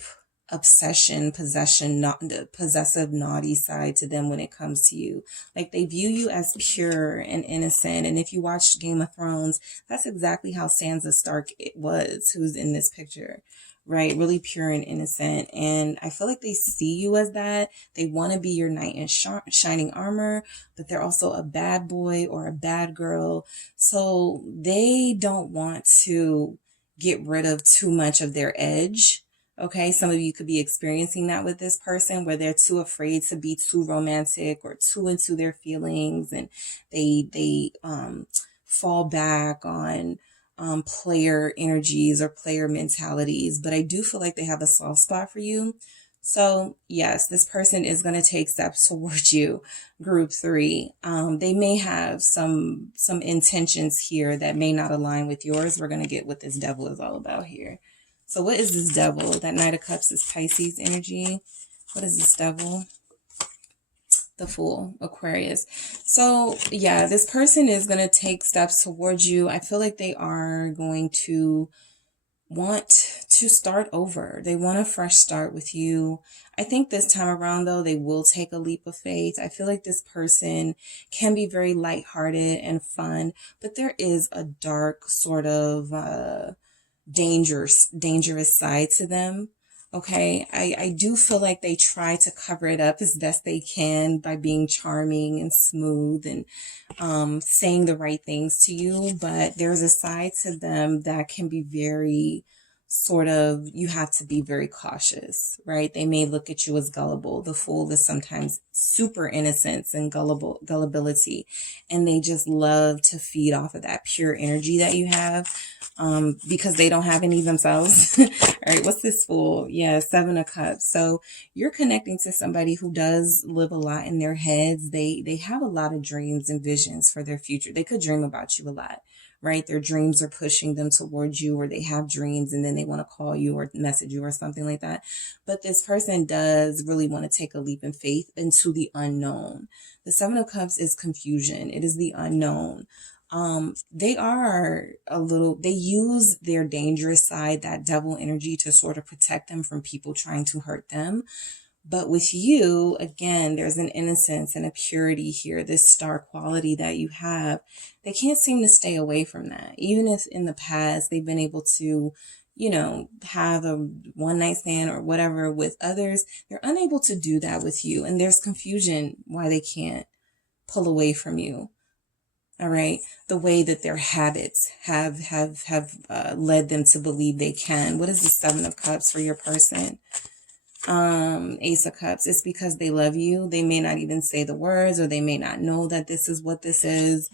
obsession, possession, not the possessive, naughty side to them when it comes to you. Like they view you as pure and innocent. And if you watch Game of Thrones, that's exactly how Sansa Stark was, who's in this picture, right? Really pure and innocent. And I feel like they see you as that. They want to be your knight in shining armor, but they're also a bad boy or a bad girl. So they don't want to get rid of too much of their edge. Okay, some of you could be experiencing that with this person, where they're too afraid to be too romantic or too into their feelings, and they fall back on player energies or player mentalities. But I do feel like they have a soft spot for you. So yes, this person is going to take steps towards you, group 3. They may have some intentions here that may not align with yours. We're going to get what this Devil is all about here. So what is this Devil? That Knight of Cups is Pisces energy. What is this Devil? The Fool, Aquarius. So yeah, this person is going to take steps towards you. I feel like they are going to want to start over. They want a fresh start with you. I think this time around, though, they will take a leap of faith. I feel like this person can be very lighthearted and fun, but there is a dark sort of dangerous side to them. Okay, I do feel like they try to cover it up as best they can by being charming and smooth and saying the right things to you, but there's a side to them that can be very sort of, you have to be very cautious, right? They may look at you as gullible. The Fool is sometimes super innocence and gullibility, and they just love to feed off of that pure energy that you have, because they don't have any themselves. All right, what's this Fool? Yeah, 7 of Cups. So you're connecting to somebody who does live a lot in their heads. They have a lot of dreams and visions for their future. They could dream about you a lot, right? Their dreams are pushing them towards you, or they have dreams and then they want to call you or message you or something like that. But this person does really want to take a leap in faith into the unknown. The 7 of Cups is confusion. It is the unknown. They use their dangerous side, that Devil energy, to sort of protect them from people trying to hurt them. But with you, again, there's an innocence and a purity here, this star quality that you have. They can't seem to stay away from that. Even if in the past they've been able to, you know, have a one night stand or whatever with others, they're unable to do that with you. And there's confusion why they can't pull away from you. All right. The way that their habits have led them to believe they can. What is the 7 of Cups for your person? Ace of Cups. It's because they love you. They may not even say the words, or they may not know that this is what this is.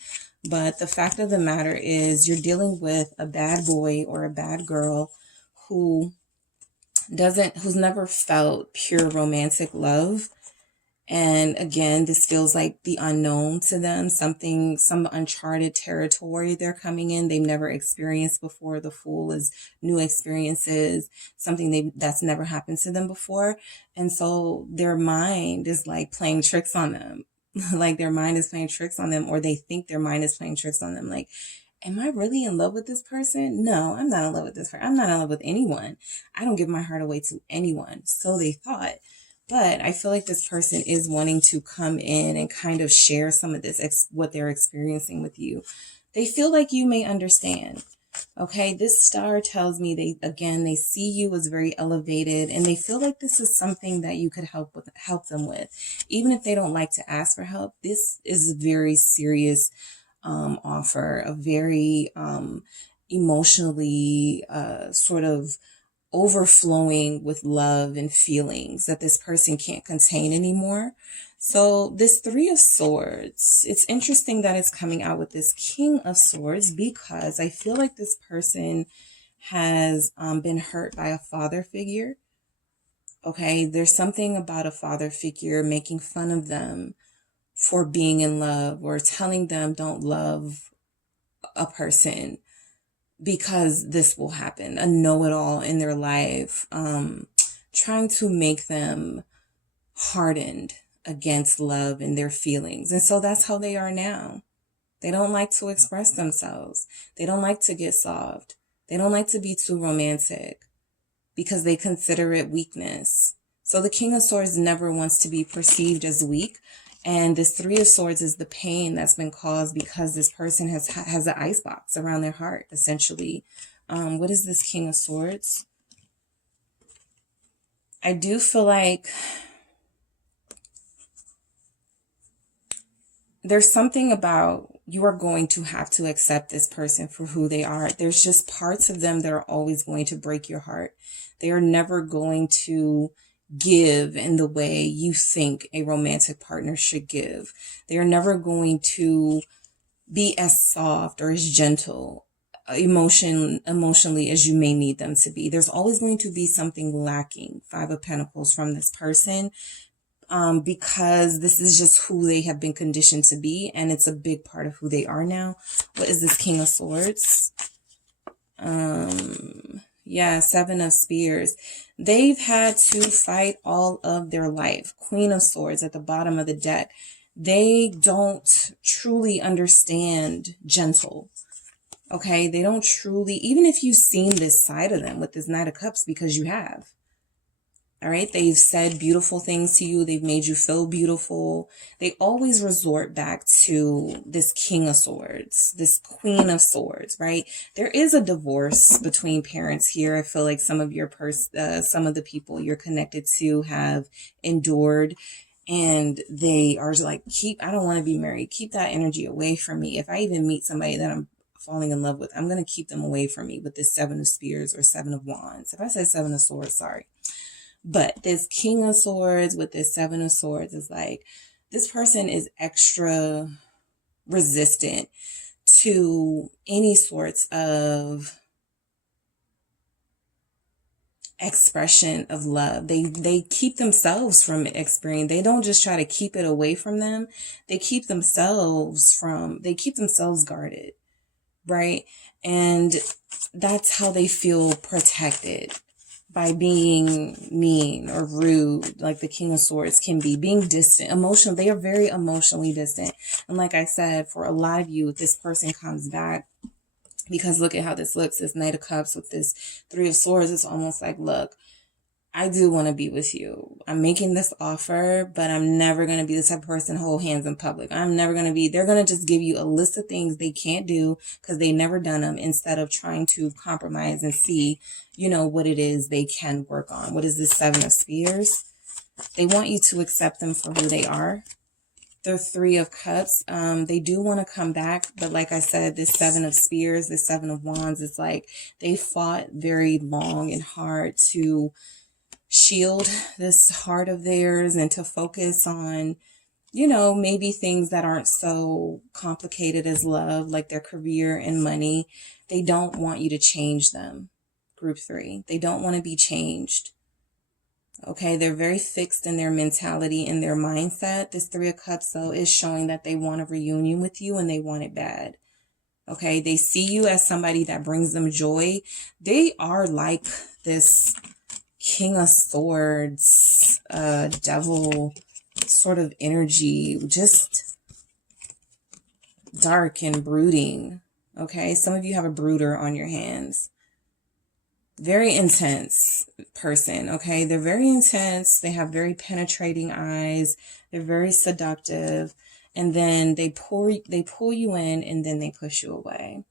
But the fact of the matter is, you're dealing with a bad boy or a bad girl who's never felt pure romantic love. And again, this feels like the unknown to them, some uncharted territory they're coming in. They've never experienced before. The Fool is new experiences, something that's never happened to them before. And so their mind is like playing tricks on them. Like their mind is playing tricks on them, or they think their mind is playing tricks on them. Like, am I really in love with this person? No, I'm not in love with this person. I'm not in love with anyone. I don't give my heart away to anyone. So they thought. But I feel like this person is wanting to come in and kind of share some of this, what they're experiencing with you. They feel like you may understand. Okay, this star tells me they see you as very elevated, and they feel like this is something that you could help them with. Even if they don't like to ask for help, this is a very serious offer, a very emotionally sort of overflowing with love and feelings that this person can't contain anymore. So this Three of Swords, it's interesting that it's coming out with this King of Swords, because I feel like this person has been hurt by a father figure. Okay, there's something about a father figure making fun of them for being in love, or telling them don't love a person because this will happen. A know-it-all in their life, trying to make them hardened against love and their feelings. And so that's how they are now. They don't like to express themselves. They don't like to get soft. They don't like to be too romantic because they consider it weakness. So the King of Swords never wants to be perceived as weak. And this Three of Swords is the pain that's been caused because this person has an icebox around their heart, essentially. What is this King of Swords? I do feel like there's something about you are going to have to accept this person for who they are. There's just parts of them that are always going to break your heart. They are never going to give in the way you think a romantic partner should give. They are never going to be as soft or as gentle emotionally as you may need them to be. There's always going to be something lacking, Five of Pentacles, from this person, because this is just who they have been conditioned to be, and it's a big part of who they are now. What is this King of Swords? Yeah, Seven of Spears. They've had to fight all of their life. Queen of Swords at the bottom of the deck. They don't truly understand gentle. Okay, they don't truly, even if you've seen this side of them with this Knight of Cups, because you have. All right, they've said beautiful things to you. They've made you feel beautiful. They always resort back to this King of Swords, this Queen of Swords, right? There is a divorce between parents here. I feel like some of your some of the people you're connected to have endured, and they are like, I don't want to be married. Keep that energy away from me. If I even meet somebody that I'm falling in love with, I'm going to keep them away from me with this Seven of Spears or Seven of Wands. If I said Seven of Swords, sorry. But this King of Swords with this Seven of Swords is like, this person is extra resistant to any sorts of expression of love. They keep themselves from experiencing. They don't just try to keep it away from them. They keep themselves guarded, right? And that's how they feel protected, by being mean or rude, like the King of Swords can be, being distant, emotional. They are very emotionally distant. And like I said, for a lot of you, this person comes back, because look at how this looks, this Knight of Cups with this Three of Swords. It's almost like, look, I do want to be with you. I'm making this offer, but I'm never going to be the type of person to hold hands in public. I'm never going to be, they're going to just give you a list of things they can't do because they never done them, instead of trying to compromise and see, you know, what it is they can work on. What is this Seven of Spears? They want you to accept them for who they are. The Three of Cups, they do want to come back, but like I said, this Seven of Spears, this Seven of Wands, it's like they fought very long and hard to shield this heart of theirs and to focus on, you know, maybe things that aren't so complicated as love, like their career and money. They don't want you to change them. Group 3, they don't want to be changed. Okay, they're very fixed in their mentality and their mindset. This Three of Cups, though, is showing that they want a reunion with you and they want it bad. Okay, they see you as somebody that brings them joy. They are like this King of Swords, devil sort of energy, just dark and brooding. Okay, some of you have a brooder on your hands. Very intense person. Okay, they're very intense. They have very penetrating eyes. They're very seductive, and then they pull you in, and then they push you away.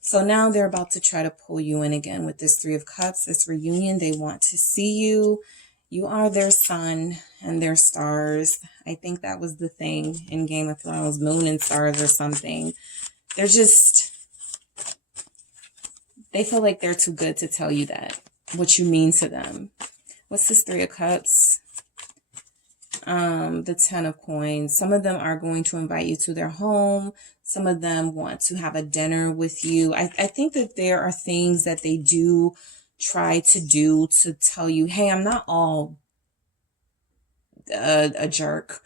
So now they're about to try to pull you in again with this Three of Cups, this reunion. They want to see you. You are their sun and their stars. I think that was the thing in Game of Thrones, moon and stars or something. They're just, they feel like they're too good to tell you that. what you mean to them. What's this Three of Cups? The Ten of Coins. Some of them are going to invite you to their home. Some of them want to have a dinner with you. I think that there are things that they do try to do to tell you, hey, I'm not all a jerk.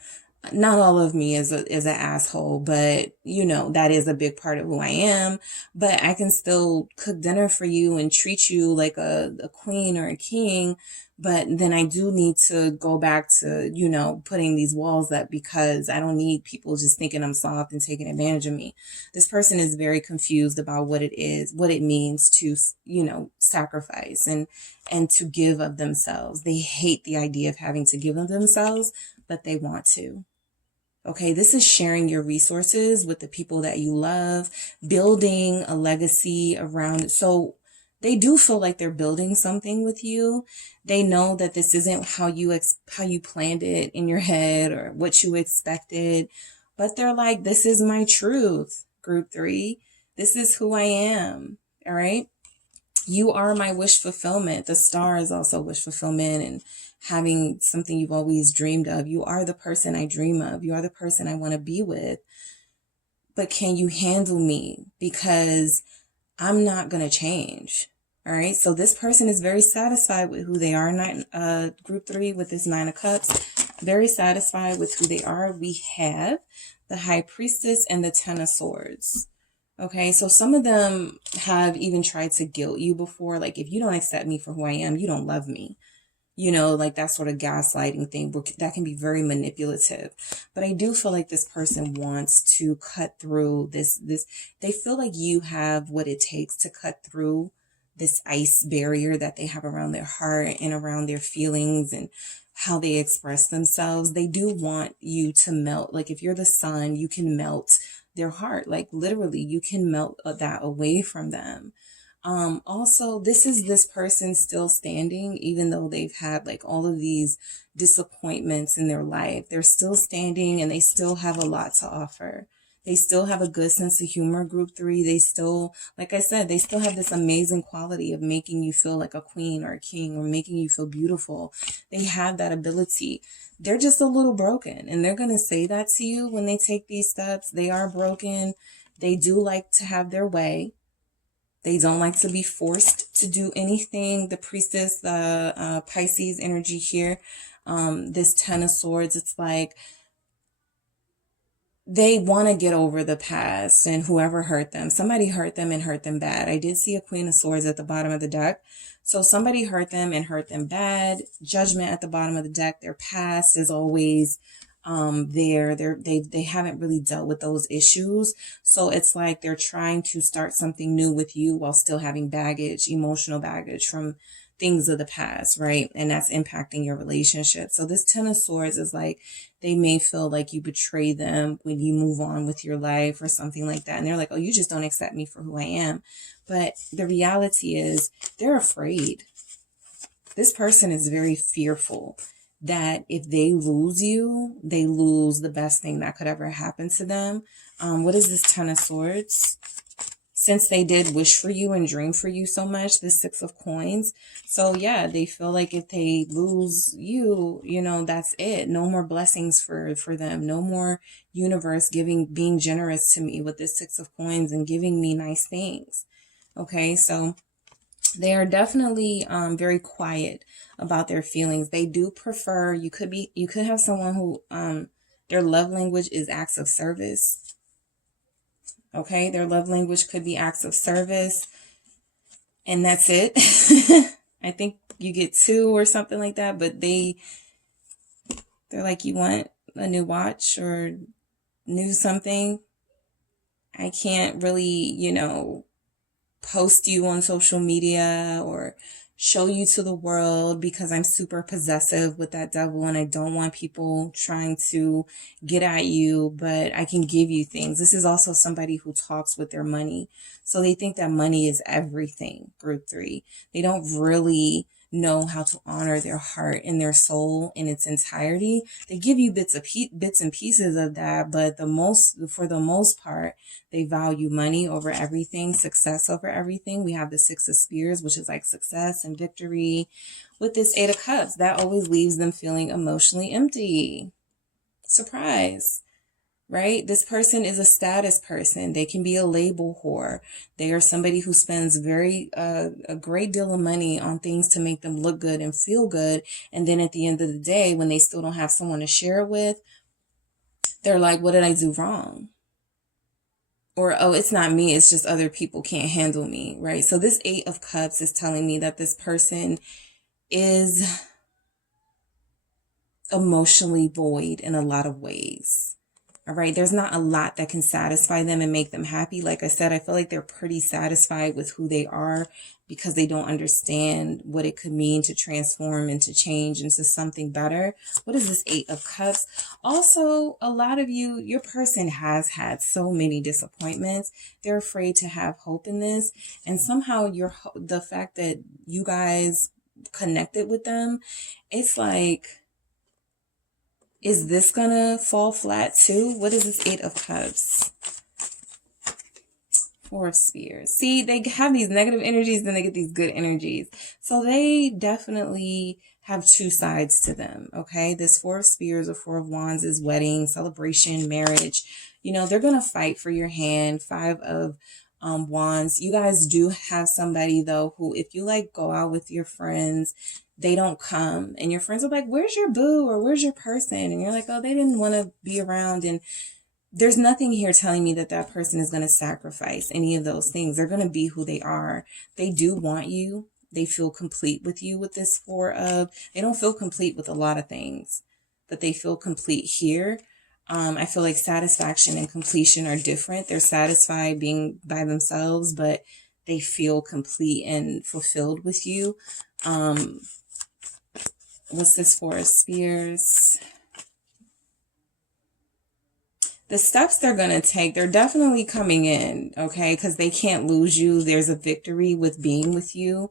Not all of me is an asshole, but you know, that is a big part of who I am. But I can still cook dinner for you and treat you like a queen or a king. But then I do need to go back to, you know, putting these walls up, because I don't need people just thinking I'm soft and taking advantage of me. This person is very confused about what it is, what it means to, you know, sacrifice and to give of themselves. They hate the idea of having to give of themselves, but they want to. Okay, this is sharing your resources with the people that you love, building a legacy around it. So they do feel like they're building something with you. They know that this isn't how you planned it in your head or what you expected, but they're like, this is my truth, group 3. This is who I am. All right. You are my wish fulfillment. The star is also wish fulfillment and having something you've always dreamed of. You are the person I dream of. You are the person I want to be with. But can you handle me? Because I'm not going to change. All right. So this person is very satisfied with who they are. Group 3 with this 9 of Cups. Very satisfied with who they are. We have the High Priestess and the 10 of Swords. Okay, so some of them have even tried to guilt you before. Like, if you don't accept me for who I am, you don't love me. You know, like that sort of gaslighting thing that can be very manipulative. But I do feel like this person wants to cut through this. They feel like you have what it takes to cut through this ice barrier that they have around their heart and around their feelings and how they express themselves. They do want you to melt. Like, if you're the sun, you can melt their heart. Like, literally, you can melt that away from them. Also, this is this person still standing, even though they've had like all of these disappointments in their life. They're still standing and they still have a lot to offer. They still have a good sense of humor, group 3. They still, like I said, they still have this amazing quality of making you feel like a queen or a king or making you feel beautiful. They have that ability. They're just a little broken, and they're going to say that to you when they take these steps. They are broken. They do like to have their way. They don't like to be forced to do anything. The Priestess, the Pisces energy here, this 10 of Swords, it's like they want to get over the past and whoever hurt them. Somebody hurt them and hurt them bad. I did see a Queen of Swords at the bottom of the deck. So somebody hurt them and hurt them bad. Judgment at the bottom of the deck. Their past is always there. They haven't really dealt with those issues. So it's like they're trying to start something new with you while still having baggage, emotional baggage from things of the past, right? And that's impacting your relationship. So this 10 of Swords is like, they may feel like you betray them when you move on with your life or something like that. And they're like, oh, you just don't accept me for who I am. But the reality is they're afraid. This person is very fearful that if they lose you, they lose the best thing that could ever happen to them. What is this 10 of Swords? Since they did wish for you and dream for you so much, this 6 of Coins. So yeah, they feel like if they lose you, you know, that's it. No more blessings for them. No more universe being generous to me with this 6 of Coins and giving me nice things. Okay, so they are definitely very quiet about their feelings. They do prefer, you could have someone who their love language is acts of service. Okay, their love language could be acts of service, and that's it. I think you get 2 or something like that, but they're like, you want a new watch or new something? I can't really, you know, post you on social media or show you to the world because I'm super possessive with that devil and I don't want people trying to get at you, but I can give you things. This is also somebody who talks with their money. So they think that money is everything, group 3. They don't really know how to honor their heart and their soul in its entirety. They give you bits and pieces of that, but for the most part, they value money over everything, success over everything. We have the Six of Spears, which is like success and victory. With this Eight of Cups, that always leaves them feeling emotionally empty. Surprise. Right? This person is a status person. They can be a label whore. They are somebody who spends a great deal of money on things to make them look good and feel good. And then at the end of the day, when they still don't have someone to share it with, they're like, what did I do wrong? Or, oh, it's not me. It's just other people can't handle me. Right? So this Eight of Cups is telling me that this person is emotionally void in a lot of ways. All right. There's not a lot that can satisfy them and make them happy. Like I said, I feel like they're pretty satisfied with who they are because they don't understand what it could mean to transform and to change into something better. What is this Eight of Cups? Also, a lot of you, your person has had so many disappointments. They're afraid to have hope in this. And somehow the fact that you guys connected with them, it's like, is this gonna fall flat too? What is this Eight of Cups? Four of Spears. See, they have these negative energies, then they get these good energies. So they definitely have two sides to them, okay? This Four of Spears or Four of Wands is wedding, celebration, marriage. You know, they're gonna fight for your hand. Five of Wands. You guys do have somebody, though, who if you like go out with your friends, they don't come and your friends are like, where's your boo or where's your person? And you're like, oh, they didn't want to be around. And there's nothing here telling me that that person is going to sacrifice any of those things. They're going to be who they are. They do want you. They feel complete with you with this they don't feel complete with a lot of things, but they feel complete here. I feel like satisfaction and completion are different. They're satisfied being by themselves, but they feel complete and fulfilled with you. What's this Four of Spears? The steps they're going to take, they're definitely coming in, okay? Because they can't lose you. There's a victory with being with you.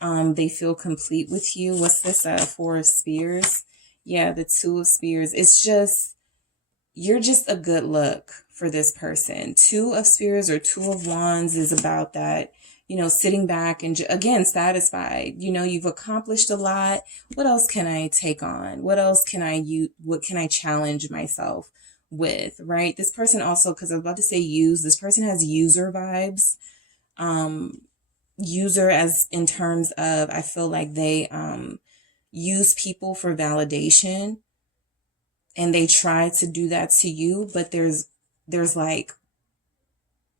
They feel complete with you. What's this Four of Spears? Yeah, the Two of Spears. It's just, you're just a good look for this person. Two of Spears or Two of Wands is about that, you know, sitting back and again, satisfied. You know, you've accomplished a lot. What else can I take on? What else can I use? What can I challenge myself with? Right? This person also, because I was about to say this person has user vibes. User as in terms of, I feel like they use people for validation. And they try to do that to you, but there's like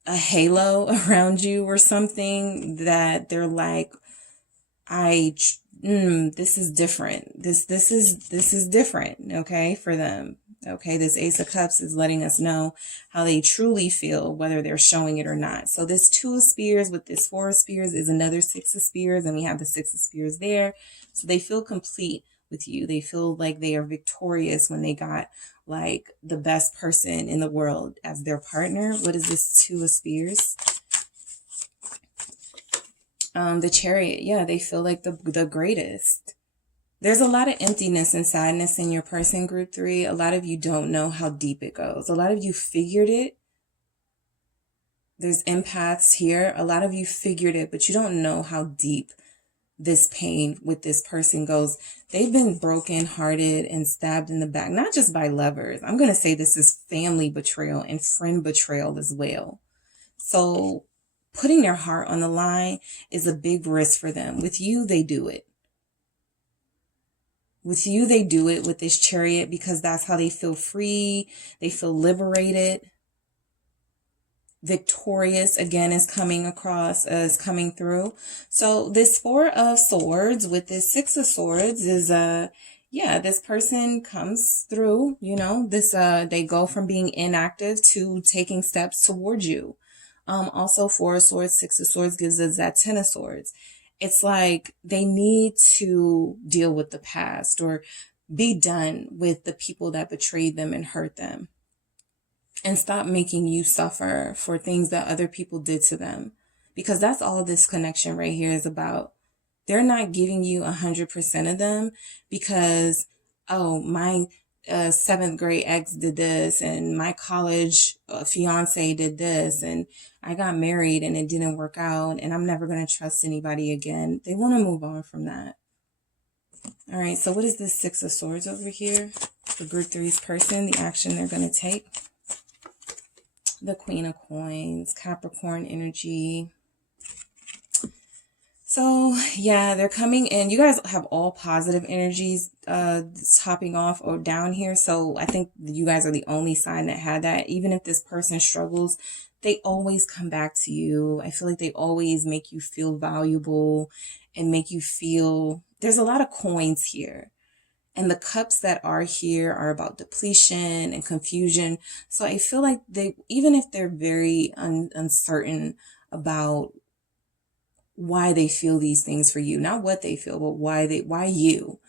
a halo around you or something that they're like, this is different. This is different. Okay. For them. Okay. This Ace of Cups is letting us know how they truly feel, whether they're showing it or not. So this Two of Spears with this Four of Spears is another Six of Spears. And we have the Six of Spears there. So they feel complete with you. They feel like they are victorious when they got like the best person in the world as their partner. What is this Two of Spears? The Chariot. Yeah, they feel like the greatest. There's a lot of emptiness and sadness in your person, group 3. A lot of you don't know how deep it goes. A lot of you figured it. There's empaths here. A lot of you figured it, but you don't know how deep this pain with this person goes. They've been broken hearted and stabbed in the back, not just by lovers. I'm going to say this is family betrayal and friend betrayal as well. So putting their heart on the line is a big risk for them. With you, they do it. With you, they do it with this Chariot because that's how they feel free. They feel liberated. Victorious again is coming through. So this Four of Swords with this Six of Swords is this person comes through, you know, this they go from being inactive to taking steps towards you. Also Four of Swords, Six of Swords gives us that Ten of Swords. It's like they need to deal with the past or be done with the people that betrayed them and hurt them. And stop making you suffer for things that other people did to them. Because that's all this connection right here is about. they're not giving you 100% of them because, oh, my seventh grade ex did this, and my college fiance did this, and I got married and it didn't work out, and I'm never going to trust anybody again. They want to move on from that. All right, so what is this Six of Swords over here? For group three's person, the action they're going to take. The Queen of Coins, Capricorn energy. So, yeah, they're coming in. You guys have all positive energies topping off or down here. So I think you guys are the only sign that had that. Even if this person struggles, they always come back to you. I feel like they always make you feel valuable and make you feel... There's a lot of coins here. And the cups that are here are about depletion and confusion. So I feel like they, even if they're very uncertain about why they feel these things for you, not what they feel, but why you,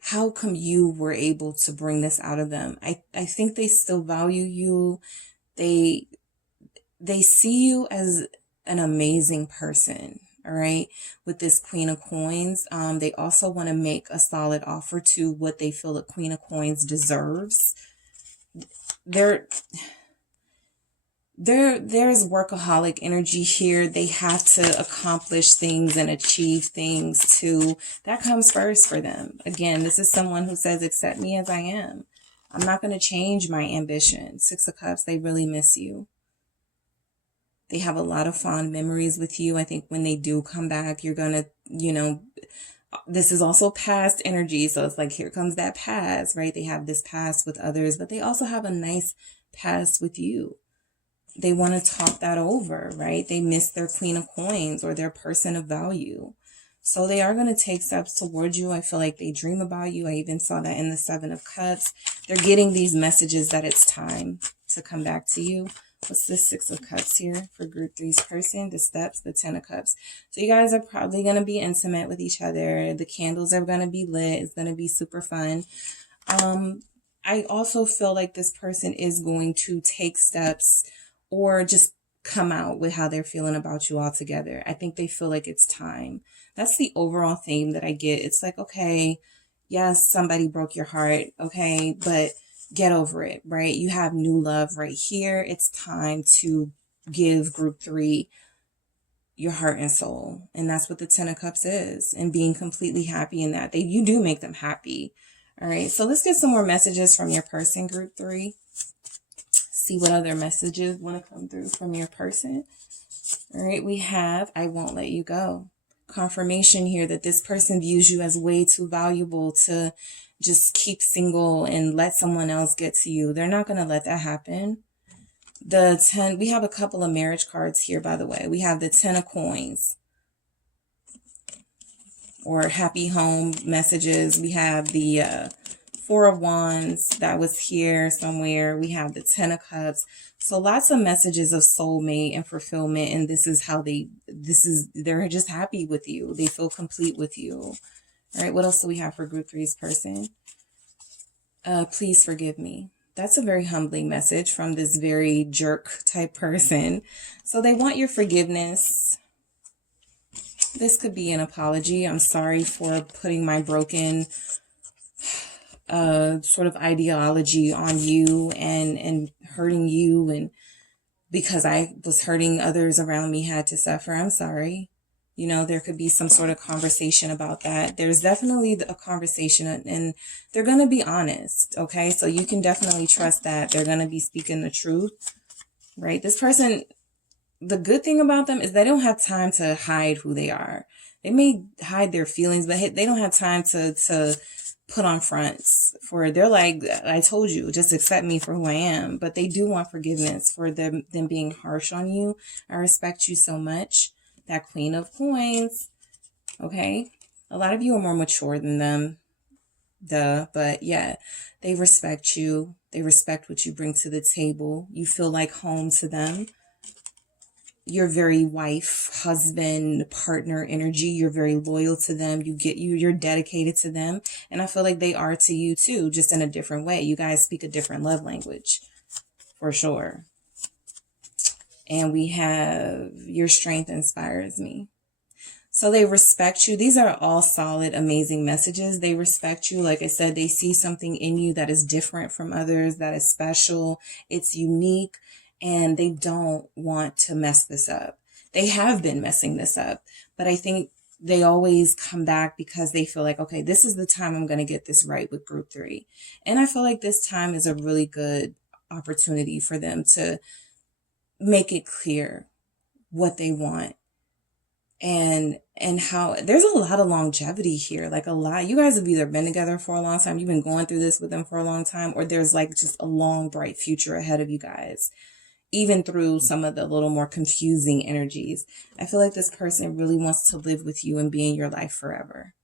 how come you were able to bring this out of them? I think they still value you. They see you as an amazing person. All right. With this Queen of Coins, they also want to make a solid offer to what they feel the Queen of Coins deserves. There's workaholic energy here. They have to accomplish things and achieve things too. That comes first for them. Again, this is someone who says, accept me as I am. I'm not going to change my ambition. Six of Cups, they really miss you. They have a lot of fond memories with you. I think when they do come back, you're going to, this is also past energy. So it's like, here comes that past, right? They have this past with others, but they also have a nice past with you. They want to talk that over, right? They miss their Queen of Coins or their person of value. So they are going to take steps towards you. I feel like they dream about you. I even saw that in the Seven of Cups. They're getting these messages that it's time to come back to you. What's this Six of Cups here for group three's person? The Steps, the Ten of Cups. So you guys are probably going to be intimate with each other. The candles are going to be lit. It's going to be super fun. I also feel like this person is going to take steps or just come out with how they're feeling about you all together. I think they feel like it's time. That's the overall theme that I get. It's like, okay, yes, somebody broke your heart. Okay, but get over it, right? You have new love right here. It's time to give group three your heart and soul. And that's what the Ten of Cups is. And being completely happy in that. You do make them happy. All right. So let's get some more messages from your person, group three. See what other messages want to come through from your person. All right. We have, I won't let you go. Confirmation here that this person views you as way too valuable to just keep single and let someone else get to you. They're not going to let that happen. The 10, we have a couple of marriage cards here, by the way. We have the 10 of Coins or happy home messages. We have the 4 of Wands that was here somewhere. We have the 10 of Cups. So lots of messages of soulmate and fulfillment. And this is how they're just happy with you. They feel complete with you. All right, what else do we have for group three's person? Please forgive me. That's a very humbling message from this very jerk type person. So they want your forgiveness. This could be an apology. I'm sorry for putting my broken sort of ideology on you and hurting you. And because I was hurting others around me had to suffer. I'm sorry. There could be some sort of conversation about that. There's definitely a conversation and they're going to be honest. Okay. So you can definitely trust that they're going to be speaking the truth, right? This person, the good thing about them is they don't have time to hide who they are. They may hide their feelings, but they don't have time to put on fronts they're like, I told you, just accept me for who I am. But they do want forgiveness for them being harsh on you. I respect you so much. That Queen of Coins. Okay. A lot of you are more mature than them. But yeah, they respect you. They respect what you bring to the table. You feel like home to them. You're very wife, husband, partner energy. You're very loyal to them. You're dedicated to them. And I feel like they are to you too, just in a different way. You guys speak a different love language for sure. And we have your strength inspires me. So they respect you. These are all solid, amazing messages. They respect you. Like I said, they see something in you that is different from others, that is special. It's unique, and they don't want to mess this up. They have been messing this up, but I think they always come back because they feel like, okay, this is the time I'm going to get this right with group 3. And I feel like this time is a really good opportunity for them to make it clear what they want and how there's a lot of longevity here. Like a lot, you guys have either been together for a long time, you've been going through this with them for a long time, or there's like just a long, bright future ahead of you guys. Even through some of the little more confusing energies, I feel like this person really wants to live with you and be in your life forever.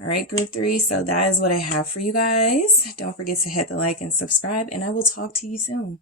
All right, group 3. So that is what I have for you guys. Don't forget to hit the like and subscribe, and I will talk to you soon.